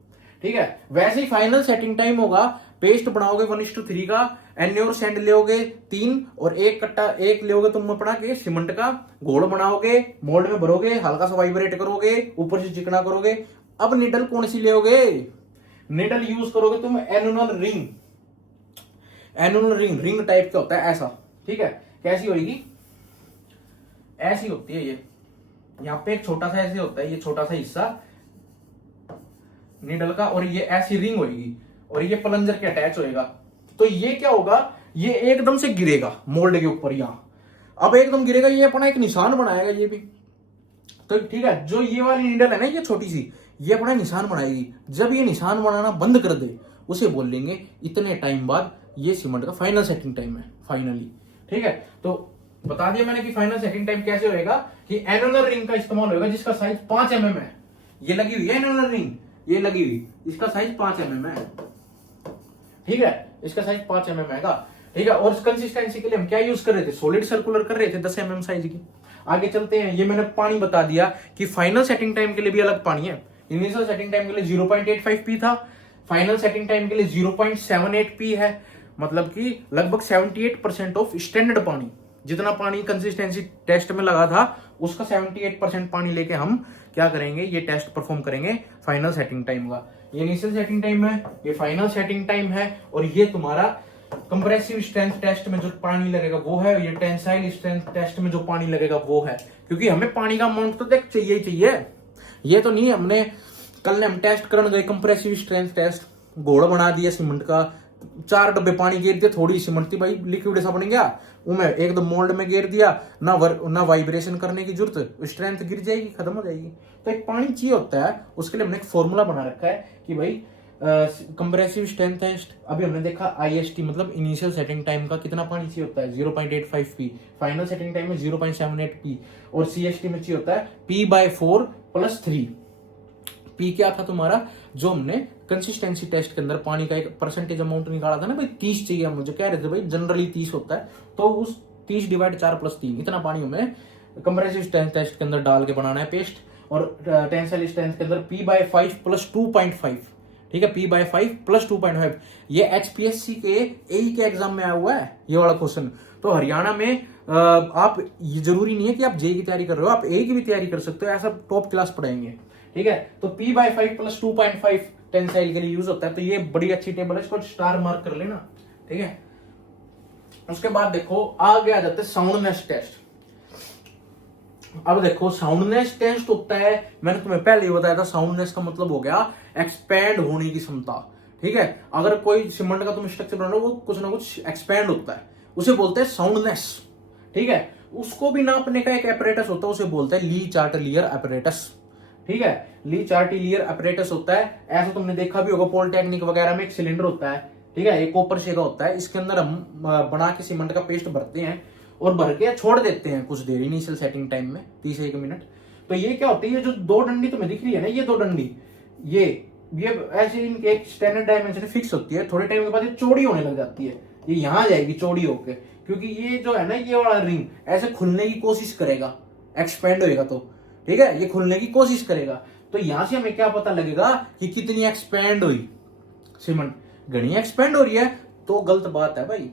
ठीक है, वैसे ही फाइनल सेटिंग टाइम होगा, पेस्ट बनाओगे 1:3 का, एन्योर सैंड लोगे 3 और एक कट्टा, एक लोगे तुम अपना के सीमेंट का, घोल बनाओगे, मोल्ड में भरोगे, हल्का सा वाइब्रेट करोगे, ऊपर से चिकना करोगे। अब निडल कौन सी लोगे, निडल यूज करोगे तुम annual ring. Annual ring, ring type का होता है ऐसा। ठीक है, कैसी होगी, ऐसी होती है ये, यहाँ पे एक छोटा सा ऐसे होता है, ये छोटा सा हिस्सा नीडल का, और ये ऐसी रिंग होगी और ये प्लंजर के अटैच होएगा। तो ये क्या होगा, ये एकदम से गिरेगा मोल्ड के ऊपर, यहाँ अब एकदम गिरेगा, ये अपना एक निशान बनाएगा ये भी। तो ठीक है, जो ये वाली नीडल है ना, ये छोटी सी, ये अपना निशान बनाएगी। जब ये निशान बनाना बंद कर दे, उसे बोल लेंगे इतने टाइम बाद ये सीमेंट का फाइनल सेटिंग टाइम है, फाइनली। ठीक है, तो बता दिया मैंने कि फाइनल सेटिंग टाइम कैसे होएगा कि एनुलर रिंग का इस्तेमाल होगा जिसका साइज 5 mm है। ये लगी हुई है एनुलर रिंग, ये लगी हुई, इसका साइज 5 mm है। ठीक है, इसका साइज 5 mm है। ठीक है, और कंसिस्टेंसी के लिए हम क्या यूज कर रहे थे, सॉलिड सर्कुलर कर रहे थे 10 mm साइज की। आगे चलते हैं, ये मैंने पानी बता दिया कि फाइनल सेटिंग टाइम के लिए भी अलग पानी है। इनिशियल सेटिंग टाइम के लिए 0.85 पी था, फाइनल सेटिंग टाइम के लिए 0.78 पी है। मतलब कि लगभग 78% ऑफ स्टैंडर्ड पानी, जितना पानी कंसिस्टेंसी टेस्ट में लगा था उसका 78% पानी लेके हम क्या करेंगे, ये टेस्ट परफॉर्म करेंगे फाइनल सेटिंग टाइम का। ये इनिशियल सेटिंग टाइम है, ये फाइनल सेटिंग टाइम है, और ये तुम्हारा कंप्रेसिव स्ट्रेंथ टेस्ट में जो पानी लगेगा वो है, ये टेंसाइल स्ट्रेंथ टेस्ट में जो पानी लगेगा वो है। क्योंकि हमें पानी का अमाउंट तो देख चाहिए ही चाहिए। ये तो नहीं हमने कल हम टेस्ट करने गए कंप्रेसिव स्ट्रेंथ टेस्ट, घोड़ बना दिया सीमेंट का, 4 डब्बे पानी गिर दिया, थोड़ी सीमेंट थी भाई, लिक्विड सा बन गया, उमें एकदम मोल्ड में गिर दिया, ना वाइब्रेशन करने की जरूरत, स्ट्रेंथ गिर जाएगी, खत्म हो जाएगी। तो एक पानी चाहिए होता है, उसके लिए हमने एक फॉर्मूला बना रखा है कि भाई कंप्रेसिव स्ट्रेंथ टेस्ट, अभी हमने देखा IST मतलब इनिशियल सेटिंग टाइम का कितना पानी चाहिए होता है 0.85 पी, फाइनल सेटिंग टाइम में 0.78 पी, और CST में चाहिए होता है P/4 + 3। पी क्या था तुम्हारा, जो हमने कंसिस्टेंसी टेस्ट के अंदर पानी का एक परसेंटेज अमाउंट निकाला था ना भाई, 30 चाहिए मुझे, कह रहे थे भाई जनरली 30 होता है, तो उस 30 / 4 + 3 इतना पानी हमें कंप्रेसिव स्ट्रेंथ टेस्ट के अंदर डाल के बनाना है पेस्ट। और टेंसाइल स्ट्रेंथ के अंदर P/5 + 2.5, ठीक है, P/5 + 2.5। ये HPSC के AE के एग्जाम में आया हुआ है ये वाला क्वेश्चन। तो हरियाणा में आप, ये जरूरी नहीं है कि आप JEE की तैयारी कर रहे हो, आप AE की भी तैयारी कर सकते हो, ऐसा टॉप क्लास पढ़ाएंगे। ठीक है, तो P/5 + 2.5 टेंसाइल के लिए यूज होता है। तो ये बड़ी अच्छी टेबल है, इसको स्टार मार्क कर लेना। ठीक है, उसके बाद देखो आगे आ जाते हैं साउंडनेस टेस्ट। अब देखो साउंडनेस टेस्ट होता है, मैंने तुम्हें पहले ही बताया था, साउंडनेस का मतलब हो गया एक्सपैंड होने की क्षमता। ठीक है, अगर कोई सीमेंट का तुम स्ट्रक्चर बना रहे हो वो कुछ ना कुछ एक्सपैंड होता है, उसे बोलते हैं साउंडनेस। ठीक है, उसको भी नापने का एक एपरेटस होता है, उसे बोलते हैं ली चार्टिलियर एपरेटस। ठीक है, ली चार्टिलियर एपरेटस होता है, ऐसा तुमने देखा भी होगा पॉलिटेक्निक वगैरह में, एक सिलेंडर होता है। ठीक है, एक कॉपर शेगा होता है, इसके अंदर हम बना के सीमेंट का पेस्ट भरते हैं और भर के छोड़ देते हैं कुछ देर इनिशियल सेटिंग टाइम में 30 मिनट। तो ये क्या होती है, ये जो 2 डंडी तुम्हें दिख रही है ना, ये 2 डंडी, ये ऐसे इनके एक स्टैंडर्ड डायमेंशन फिक्स होती है, थोड़े टाइम के बाद ये चौड़ी होने लग जाती है, ये यहां जाएगी चौड़ी होके, क्योंकि ये जो है ना ये वाला रिंग ऐसे खुलने की कोशिश करेगा, एक्सपेंड होएगा तो। ठीक है, ये खुलने की कोशिश करेगा, तो यहां से हमें क्या पता लगेगा कि कितनी एक्सपेंड हुई सीमेंट, घनी एक्सपेंड हो रही है तो गलत बात है भाई।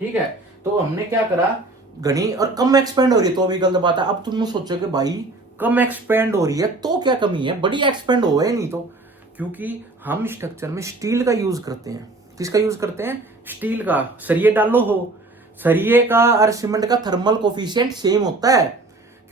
ठीक है, तो हमने क्या करा, घनी और कम एक्सपेंड हो रही है तो भी गलत बात है। अब तुम सोचो कि भाई कम एक्सपेंड हो रही है तो क्या कमी है, बड़ी एक्सपेंड हो है नहीं तो, क्योंकि हम स्ट्रक्चर में स्टील का यूज करते हैं। किसका यूज करते हैं, स्टील का। सरिये डालो हो, सरिये का और सीमेंट का थर्मल कोफिशिएंट सेम होता है,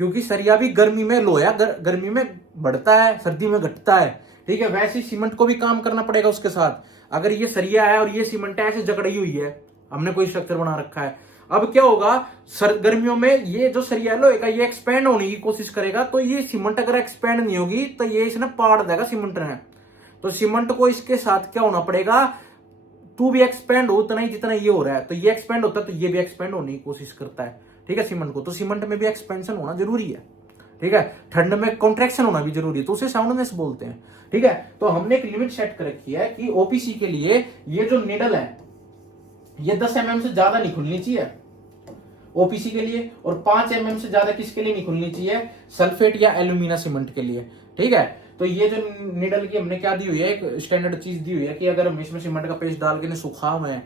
क्योंकि सरिया भी गर्मी में, लोहा गर्मी में बढ़ता है, सर्दी में घटता है। ठीक है, वैसे सीमेंट को भी काम करना पड़ेगा उसके साथ। अगर ये सरिया है और ये सीमेंट है, ऐसे जकड़ी हुई है, हमने कोई स्ट्रक्चर बना रखा है, अब क्या होगा, गर्मियों में ये जो सरिया लोहे का ये एक्सपेंड होने की कोशिश करेगा, तो ये सीमेंट अगर एक्सपेंड नहीं होगी तो ये इसने पाड़ देगा सीमेंट ने। तो सीमेंट को इसके साथ क्या होना पड़ेगा, तू भी एक्सपेंड हो उतना ही जितना ये हो रहा है, तो ये एक्सपेंड होता है तो ये भी एक्सपेंड होने की कोशिश करता है। ठीक है, सीमेंट को, तो सीमेंट में भी एक्सपेंशन होना जरूरी है। ठीक है, ठंड में कॉन्ट्रैक्शन होना भी जरूरी है, तो उसे साउंडनेस बोलते हैं। ठीक है, तो हमने एक लिमिट सेट कर रखी है कि ओपीसी के लिए ये जो निडल है ये 10 mm से ज्यादा नहीं खुलनी चाहिए ओपीसी के लिए, और 5 mm से ज्यादा किसके लिए नहीं खुलनी चाहिए, सल्फेट या एल्यूमिना सीमेंट के लिए। ठीक है, तो ये जो निडल की हमने क्या दी हुई है, एक स्टैंडर्ड चीज दी हुई है कि अगर हम इसमें सीमेंट का पेस्ट डाल के सुखा हुए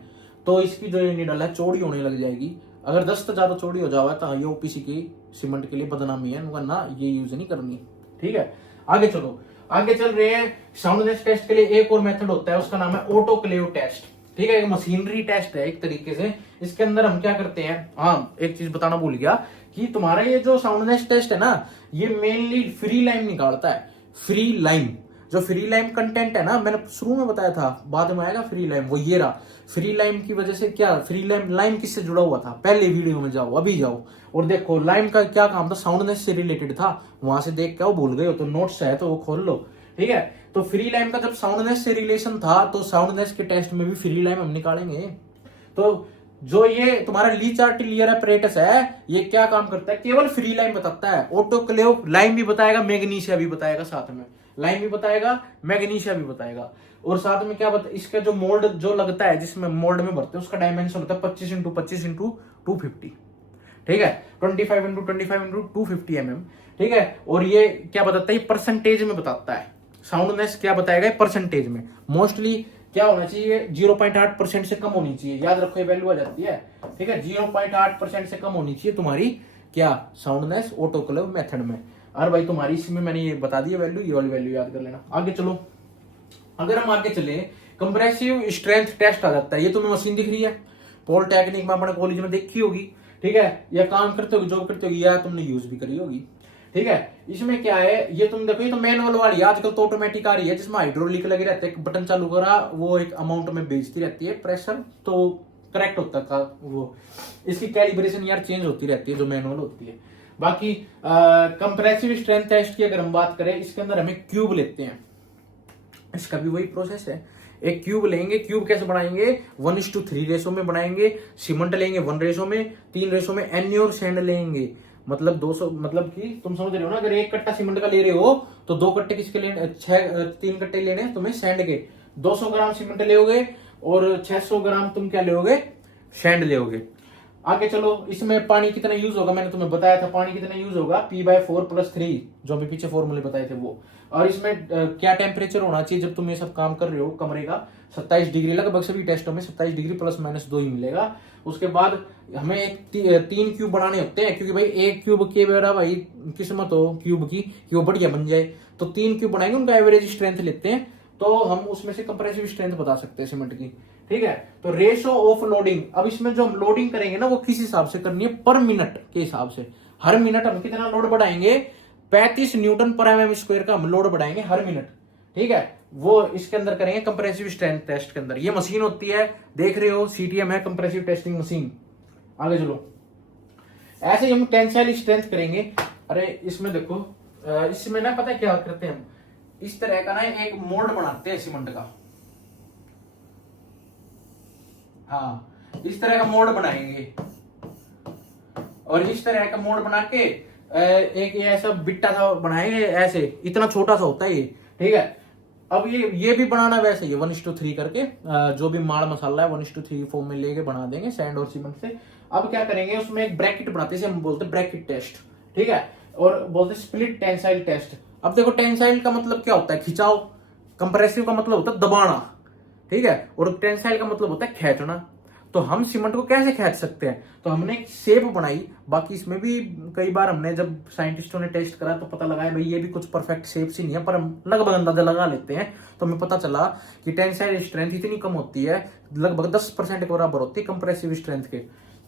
तो इसकी जो ये निडल है चौड़ी होने लग जाएगी। अगर 10 से ज्यादा चौड़ी हो जाए तो ये ओपीसी की सीमेंट के लिए बदनामी है, ना ये यूज नहीं करनी। ठीक है, आगे चलो, आगे चल रहे हैं। साउंडनेस टेस्ट के लिए एक और मेथड होता है, उसका नाम है ऑटोक्लेव टेस्ट। ठीक है, एक मशीनरी टेस्ट है एक तरीके से। इसके अंदर हम क्या करते हैं, हाँ एक चीज बताना भूल गया कि तुम्हारा ये जो साउंडनेस टेस्ट है ना, ये मेनली फ्री लाइम निकालता है। फ्री लाइम, जो फ्री लाइम कंटेंट है ना, मैंने शुरू में बताया था, बाद में आएगा फ्री लाइम, वो ये रहा। फ्री लाइम की वजह से क्या, फ्री लाइम किससे जुड़ा हुआ था, पहले वीडियो में जाओ, अभी जाओ और देखो लाइम का क्या काम था, साउंडनेस से रिलेटेड था, वहां से देख के वो भूल गए हो तो नोट्स है तो वो खोल लो। ठीक है, तो फ्री लाइम का जब साउंडनेस से रिलेशन था तो साउंडनेस के टेस्ट में भी फ्री लाइम हम निकालेंगे। तो जो ये तुम्हारा लीच आर्टिलियर अपरेटस है, ये क्या काम करता है, केवल फ्री लाइम बताता है। ऑटोक्लेव लाइम भी बताएगा, मैग्नीशिया भी बताएगा, साथ में लाइम भी बताएगा, मैग्नीशिया भी बताएगा। और साथ में क्या बता, इसका जो मोल्ड जो लगता है, जिसमें मोल्ड में भरते हैं, उसका डायमेंशन होता है 25x25x250। ठीक है, 25x25x250 mm। ठीक है, और ये क्या बताता है, परसेंटेज में बताता है। साउंडनेस क्या बताएगा, परसेंटेज में। मोस्टली क्या होना चाहिए, 0.8% से कम होनी चाहिए। याद रखो, ये वैल्यू आ जाती है। ठीक है, 0.8% से कम होनी चाहिए तुम्हारी क्या, साउंडनेस ऑटोक्लेव मेथड में। और भाई तुम्हारी इसमें मैंने ये बता दिया वैल्यू, ये वाली वैल्यू याद कर लेना। आगे चलो, अगर हम आगे चले, कंप्रेसिव स्ट्रेंथ टेस्ट आ जाता है। ये तुम्हें मशीन दिख रही है, पॉलिटेक्निक में अपने कॉलेज में देखी होगी। ठीक है, या काम करते होगी, जॉब करते होगी, या तुमने यूज भी करी होगी। ठीक है, इसमें क्या है, ये तुम देखो, ये तो मैनुअल वाली है। आजकल तो ऑटोमेटिक आ रही है, जिसमें हाइड्रोलिक लगे रहते हैं, बटन चालू करा, वो एक अमाउंट में भेजती रहती है प्रेशर, तो करेक्ट होता था वो। इसकी कैलिब्रेशन यार चेंज होती रहती है, जो मैनुअल होती है। बाकी कंप्रेसिव स्ट्रेंथ टेस्ट की अगर हम बात करें, इसके अंदर हमें क्यूब लेते हैं। इसका भी वही प्रोसेस है, एक क्यूब लेंगे। क्यूब कैसे बनाएंगे, 1:3 रेशो में बनाएंगे। सीमेंट लेंगे 1 रेशो में, 3 रेशो में एनी और सैंड लेंगे। मतलब 200, मतलब कि तुम समझ रहे हो ना, अगर 1 कट्टा सीमेंट का ले रहे हो तो 2 कट्टे किसके लेने, 3 कट्टे लेने तुम्हें सैंड के। 200 ग्राम सीमेंट लोगे और 600 ग्राम तुम क्या लोगे, सैंड लोगे। आगे चलो, इसमें पानी कितना यूज होगा, मैंने तुम्हें बताया था पानी कितना यूज होगा, P/4+3, जो अभी पीछे फॉर्मूले बताए थे वो। और इसमें क्या टेम्परेचर होना चाहिए जब तुम ये सब काम कर रहे हो कमरे का, 27 डिग्री, लगभग सभी टेस्टों में 27 डिग्री ±2 ही मिलेगा। उसके बाद हमें एक 3 क्यूब बनाने होते हैं, क्योंकि भाई एक क्यूब के बेरा भाई किस्मत हो क्यूब की कि वो बढ़िया बन जाए, तो 3 क्यूब बनाएंगे, उनका एवरेज स्ट्रेंथ लेते हैं, तो हम उसमें से कंप्रेसिव स्ट्रेंथ बता सकते हैं सीमेंट की। ठीक है, तो रेशो ऑफ लोडिंग, अब इसमें जो हम लोडिंग करेंगे ना, वो किस हिसाब से करनी है, पर मिनट के हिसाब से। हर मिनट हम कितना लोड बढ़ाएंगे, 35 न्यूटन पर mm² का हम लोड बढ़ाएंगे हर मिनट। ठीक है, वो इसके अंदर करेंगे कंप्रेसिव स्ट्रेंथ टेस्ट के अंदर। ये मशीन होती है, देख रहे हो, CTM है, कंप्रेसिव टेस्टिंग मशीन। आगे चलो, ऐसे ही हम टेंसाइल स्ट्रेंथ करेंगे। अरे इसमें देखो, इसमें ना पता है क्या करते हैं हम, इस तरह का ना एक मोल्ड बनाते हैं सीमेंट का। हाँ, इस तरह का मोल्ड बनाएंगे, और इस तरह का मोल्ड बना के एक ऐसा बिट्टा सा बनाएंगे, ऐसे इतना छोटा सा होता है ये। ठीक है, अब ये भी बनाना वैसे ही 1:3 करके, जो भी माड़ मसाला है 1:3 फॉर्म में लेके बना देंगे सैंड और सीमेंट से। अब क्या करेंगे, उसमें एक ब्रैकेट बनाते हैं, हम बोलते हैं ब्रैकेट टेस्ट। ठीक है, और बोलते हैं स्प्लिट टेंसाइल टेस्ट। अब देखो, टेंसाइल का मतलब क्या होता है, खिंचाव। कंप्रेसिव का मतलब होता है दबाना। ठीक है, और टेंसाइल का मतलब होता है खींचना। तो हम सीमेंट को कैसे खींच सकते हैं, तो हमने एक शेप बनाई। बाकी इसमें भी कई बार हमने जब साइंटिस्टों ने टेस्ट करा तो पता लगाया भाई ये भी कुछ परफेक्ट शेप सी नहीं है, पर हम लगभग अंदाजा लगा लेते हैं। तो हमें पता चला कि टेंसाइल स्ट्रेंथ इतनी कम होती है, लगभग 10% के बराबर होती है कंप्रेसिव स्ट्रेंथ के।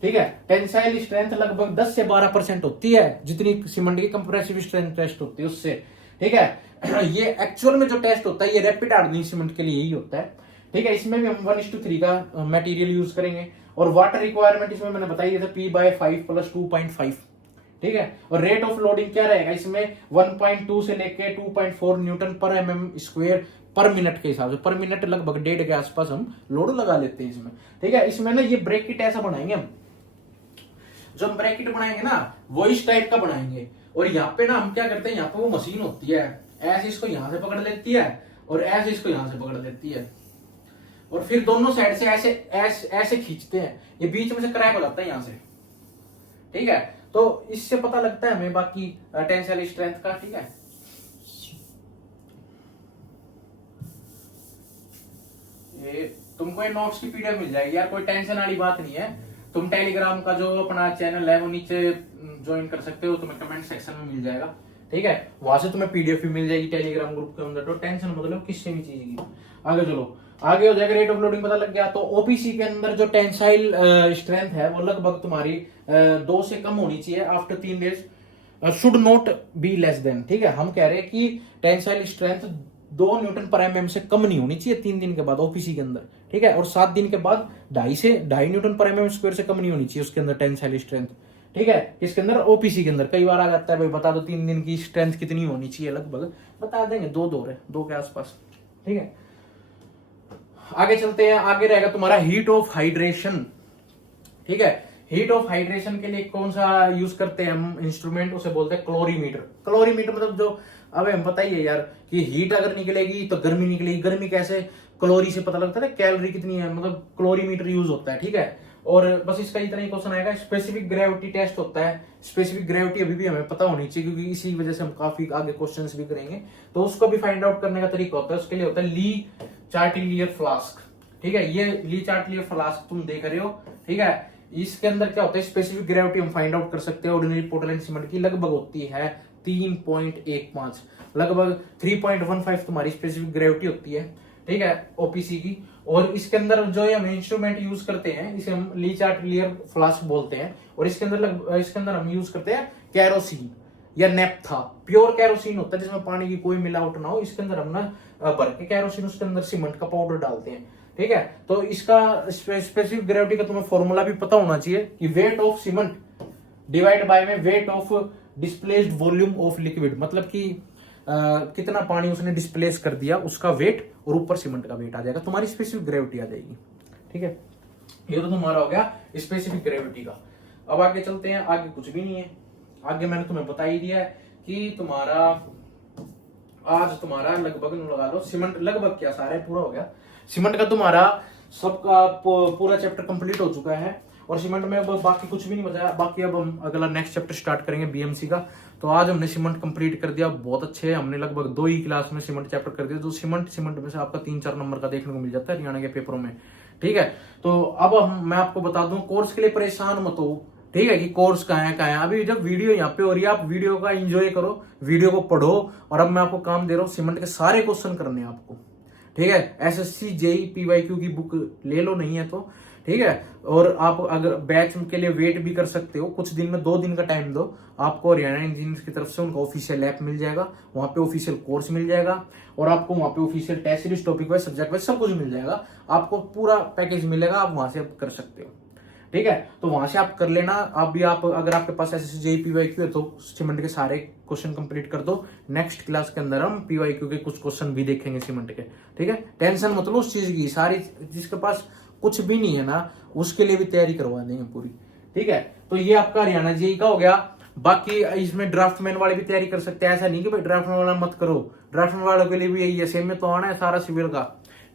ठीक है, टेंसाइल स्ट्रेंथ लगभग 10 से 12% होती है, जितनी सीमेंट की कंप्रेसिव स्ट्रेंथ टेस्ट होती है उससे। ठीक है, ये एक्चुअल में जो टेस्ट होता है, ये रैपिड हार्डनिंग सीमेंट के लिए यही होता है। ठीक है, इसमें भी हम 1:3 का मटेरियल यूज करेंगे। और वाटर रिक्वायरमेंट इसमें मैंने बताई था, P/5 + 2.5। ठीक है, और रेट ऑफ लोडिंग क्या रहेगा इसमें, 1.2 से लेके 2.4 न्यूटन पर mm² पर मिनट के हिसाब से। पर मिनट लगभग 1.5 के आसपास हम लोड लगा लेते हैं इसमें। ठीक है, इसमें ना ये ब्रैकेट ऐसा बनाएंगे हम, जो हम ब्रैकेट बनाएंगे ना वो इस टाइप का बनाएंगे। और यहाँ पे ना हम क्या करते हैं, यहाँ पे वो मशीन होती है, ऐसे इसको यहाँ से पकड़ लेती है और ऐसे इसको यहाँ से पकड़ लेती है, और फिर दोनों साइड से ऐसे ऐसे खींचते हैं, ये बीच में से क्रैक हो जाता है यहाँ से। ठीक है, तो इससे पता लगता है हमें बाकी टेंसाइल स्ट्रेंथ का। ठीक है, ये तुमको ये नोट्स की PDF मिल जाएगी यार, कोई टेंशन वाली बात नहीं है। तुम टेलीग्राम का जो अपना चैनल है वो नीचे ज्वाइन कर सकते हो, तुम्हें कमेंट सेक्शन में मिल जाएगा। ठीक है, वहां से तुम्हें PDF भी मिल जाएगी टेलीग्राम ग्रुप के अंदर, तो टेंशन मतलब किसी भी चीज की। आगे चलो, आगे हो जाएगा, रेट ऑफ लोडिंग पता लग गया। तो OPC के अंदर जो टेंसाइल स्ट्रेंथ है वो लगभग तुम्हारी 2 से कम होनी चाहिए after 3 days, should not be less than. ठीक है, हम कह रहे हैं कि टेंसाइल स्ट्रेंथ 2 न्यूटन पर mm से कम नहीं होनी चाहिए 3 दिन के बाद OPC के अंदर। ठीक है, और 7 दिन के बाद 2.5 न्यूटन पर mm² से कम नहीं होनी चाहिए उसके अंदर टेंसाइल स्ट्रेंथ। ठीक है, इसके अंदर OPC के अंदर कई बार आ जाता है भाई बता दो 3 दिन की स्ट्रेंथ कितनी होनी चाहिए, लगभग बता देंगे 2 के आसपास। ठीक है, आगे चलते हैं। आगे रहेगा तुम्हारा हीट ऑफ हाइड्रेशन। ठीक है। हीट ऑफ हाइड्रेशन के लिए कौन सा यूज करते हैं हम इंस्ट्रूमेंट, उसे बोलते हैं क्लोरीमीटर। क्लोरीमीटर मतलब जो, अब हम बताइए यार कि हीट अगर निकलेगी तो गर्मी निकलेगी, गर्मी कैसे, क्लोरी से पता लगता है कैलोरी कितनी है, मतलब क्लोरीमीटर यूज होता है, ठीक है। और बस इसका इतना ही क्वेश्चन आएगा। स्पेसिफिक ग्रेविटी टेस्ट होता है, स्पेसिफिक ग्रेविटी अभी भी हमें पता होनी चाहिए क्योंकि इसी वजह से हम काफी आगे क्वेश्चंस भी करेंगे, तो उसको भी फाइंड आउट करने का तरीका होता है। उसके लिए होता है ली चार्टिलियर फ्लास्क, ठीक है। ये ली चार्टिलियर फ्लास्क तुम देख रहे हो, ठीक है। इसके अंदर क्या होता है, स्पेसिफिक ग्रेविटी हम फाइंड आउट कर सकते हैं। ऑर्डिनरी पोर्टलैंड सीमेंट की लगभग होती है 3.15, लगभग 3.15 तुम्हारी स्पेसिफिक ग्रेविटी होती है, ठीक है, ओपीसी की। और इसके अंदर जो हम इंस्ट्रूमेंट यूज करते हैं इसे हम ली चार्टिलियर फ्लास्क बोलते हैं। और इसके अंदर हम यूज करते हैं कैरोसिन या नेप्था। प्योर कैरोसिन होता है जिसमें पानी की कोई मिलावट ना हो। इसके अंदर हम ना भर के कैरोसिन, उसके अंदर सीमेंट का पाउडर डालते हैं, ठीक है। तो इसका स्पेसिफिक ग्रेविटी का तुम्हें फॉर्मूला भी पता होना चाहिए कि weight of cement divide by में weight of displaced volume of liquid, मतलब कि कितना पानी उसने डिस्प्लेस कर दिया उसका वेट, और ऊपर सीमेंट का वेट आ जाएगा, तुम्हारी स्पेसिफिक ग्रेविटी आ जाएगी, ठीक है। ये तो तुम्हारा हो गया स्पेसिफिक ग्रेविटी का। अब आगे चलते हैं, आगे कुछ भी नहीं है। आगे मैंने तुम्हें बता ही दिया है कि तुम्हारा आज तुम्हारा लगभग लगा लो सीमेंट, लगभग क्या सारा पूरा हो गया सीमेंट का, तुम्हारा सबका पूरा चैप्टर कंप्लीट हो चुका है। और सीमेंट में अब बाकी कुछ भी नहीं बचा। बाकी अब हम अगला नेक्स्ट चैप्टर स्टार्ट करेंगे बीएमसी का। तो आज हमने सीमेंट कंप्लीट कर दिया, बहुत अच्छे। हमने लगभग 2 ही क्लास में सीमेंट चैप्टर कर दिया। जो सीमेंट में से आपका 3-4 नंबर का देखने को मिल जाता है हरियाणा के पेपरों में, ठीक है। तो अब मैं आपको बता दूं, कोर्स के लिए परेशान मत हो, ठीक है, कि कोर्स कहाँ है। अभी जब वीडियो यहाँ पे हो रही है, आप वीडियो का एंजॉय करो, वीडियो को पढ़ो। और अब मैं आपको काम दे रहा हूँ, सीमेंट के सारे क्वेश्चन करने हैं आपको, ठीक है। एसएससी जेई पीवाईक्यू की बुक ले लो, नहीं है तो, ठीक है। और आप अगर बैच के लिए वेट भी कर सकते हो, कुछ दिन में 2 दिन का टाइम दो, आपको हरियाणा इंजीनियर्स की तरफ से उनका ऑफिशियल ऐप मिल जाएगा, वहां पे ऑफिशियल कोर्स मिल जाएगा, और आपको वहां पे official test series, topic wise, subject wise सब कुछ मिल जाएगा। आपको पूरा पैकेज मिलेगा, आप वहां से कर सकते हो, ठीक है। तो वहां से आप कर लेना। आप अगर आपके पास एसएससी जेई पीवाईक्यू है तो सीमेंट के सारे क्वेश्चन कंप्लीट कर दो। नेक्स्ट क्लास के अंदर हम पीवाईक्यू के कुछ क्वेश्चन भी देखेंगे सीमेंट के, ठीक है। टेंशन मत लो उस चीज की, सारी जिसके पास कुछ भी नहीं है ना उसके लिए भी तैयारी करवा देंगे पूरी, ठीक है। तो ये आपका हरियाणा जेई का हो गया। बाकी इसमें ड्राफ्टमैन वाले भी तैयारी कर सकते हैं, ऐसा नहीं कि भाई ड्राफ्टमैन वाला मत करो। ड्राफ्टमैन वालों के लिए भी यही है, सेम में तो आना है सारा सिविल का,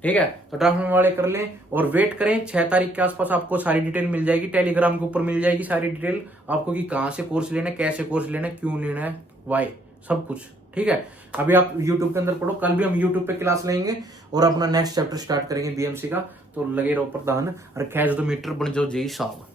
ठीक है। तो ड्राफ्टमैन वाले कर लें और वेट करें। 6 तारीख के आसपास आपको सारी डिटेल मिल जाएगी, टेलीग्राम के ऊपर मिल जाएगी सारी डिटेल आपको, कि कहाँ से कोर्स लेना है, कैसे कोर्स लेना है, क्यों लेना है, वाई, सब कुछ, ठीक है। अभी आप YouTube के अंदर पढ़ो, कल भी हम YouTube पे क्लास लेंगे और अपना नेक्स्ट चैप्टर स्टार्ट करेंगे बीएमसी का। तो लगे रहो प्रधान, और कैच द मीटर बन जाओ जेई साहब।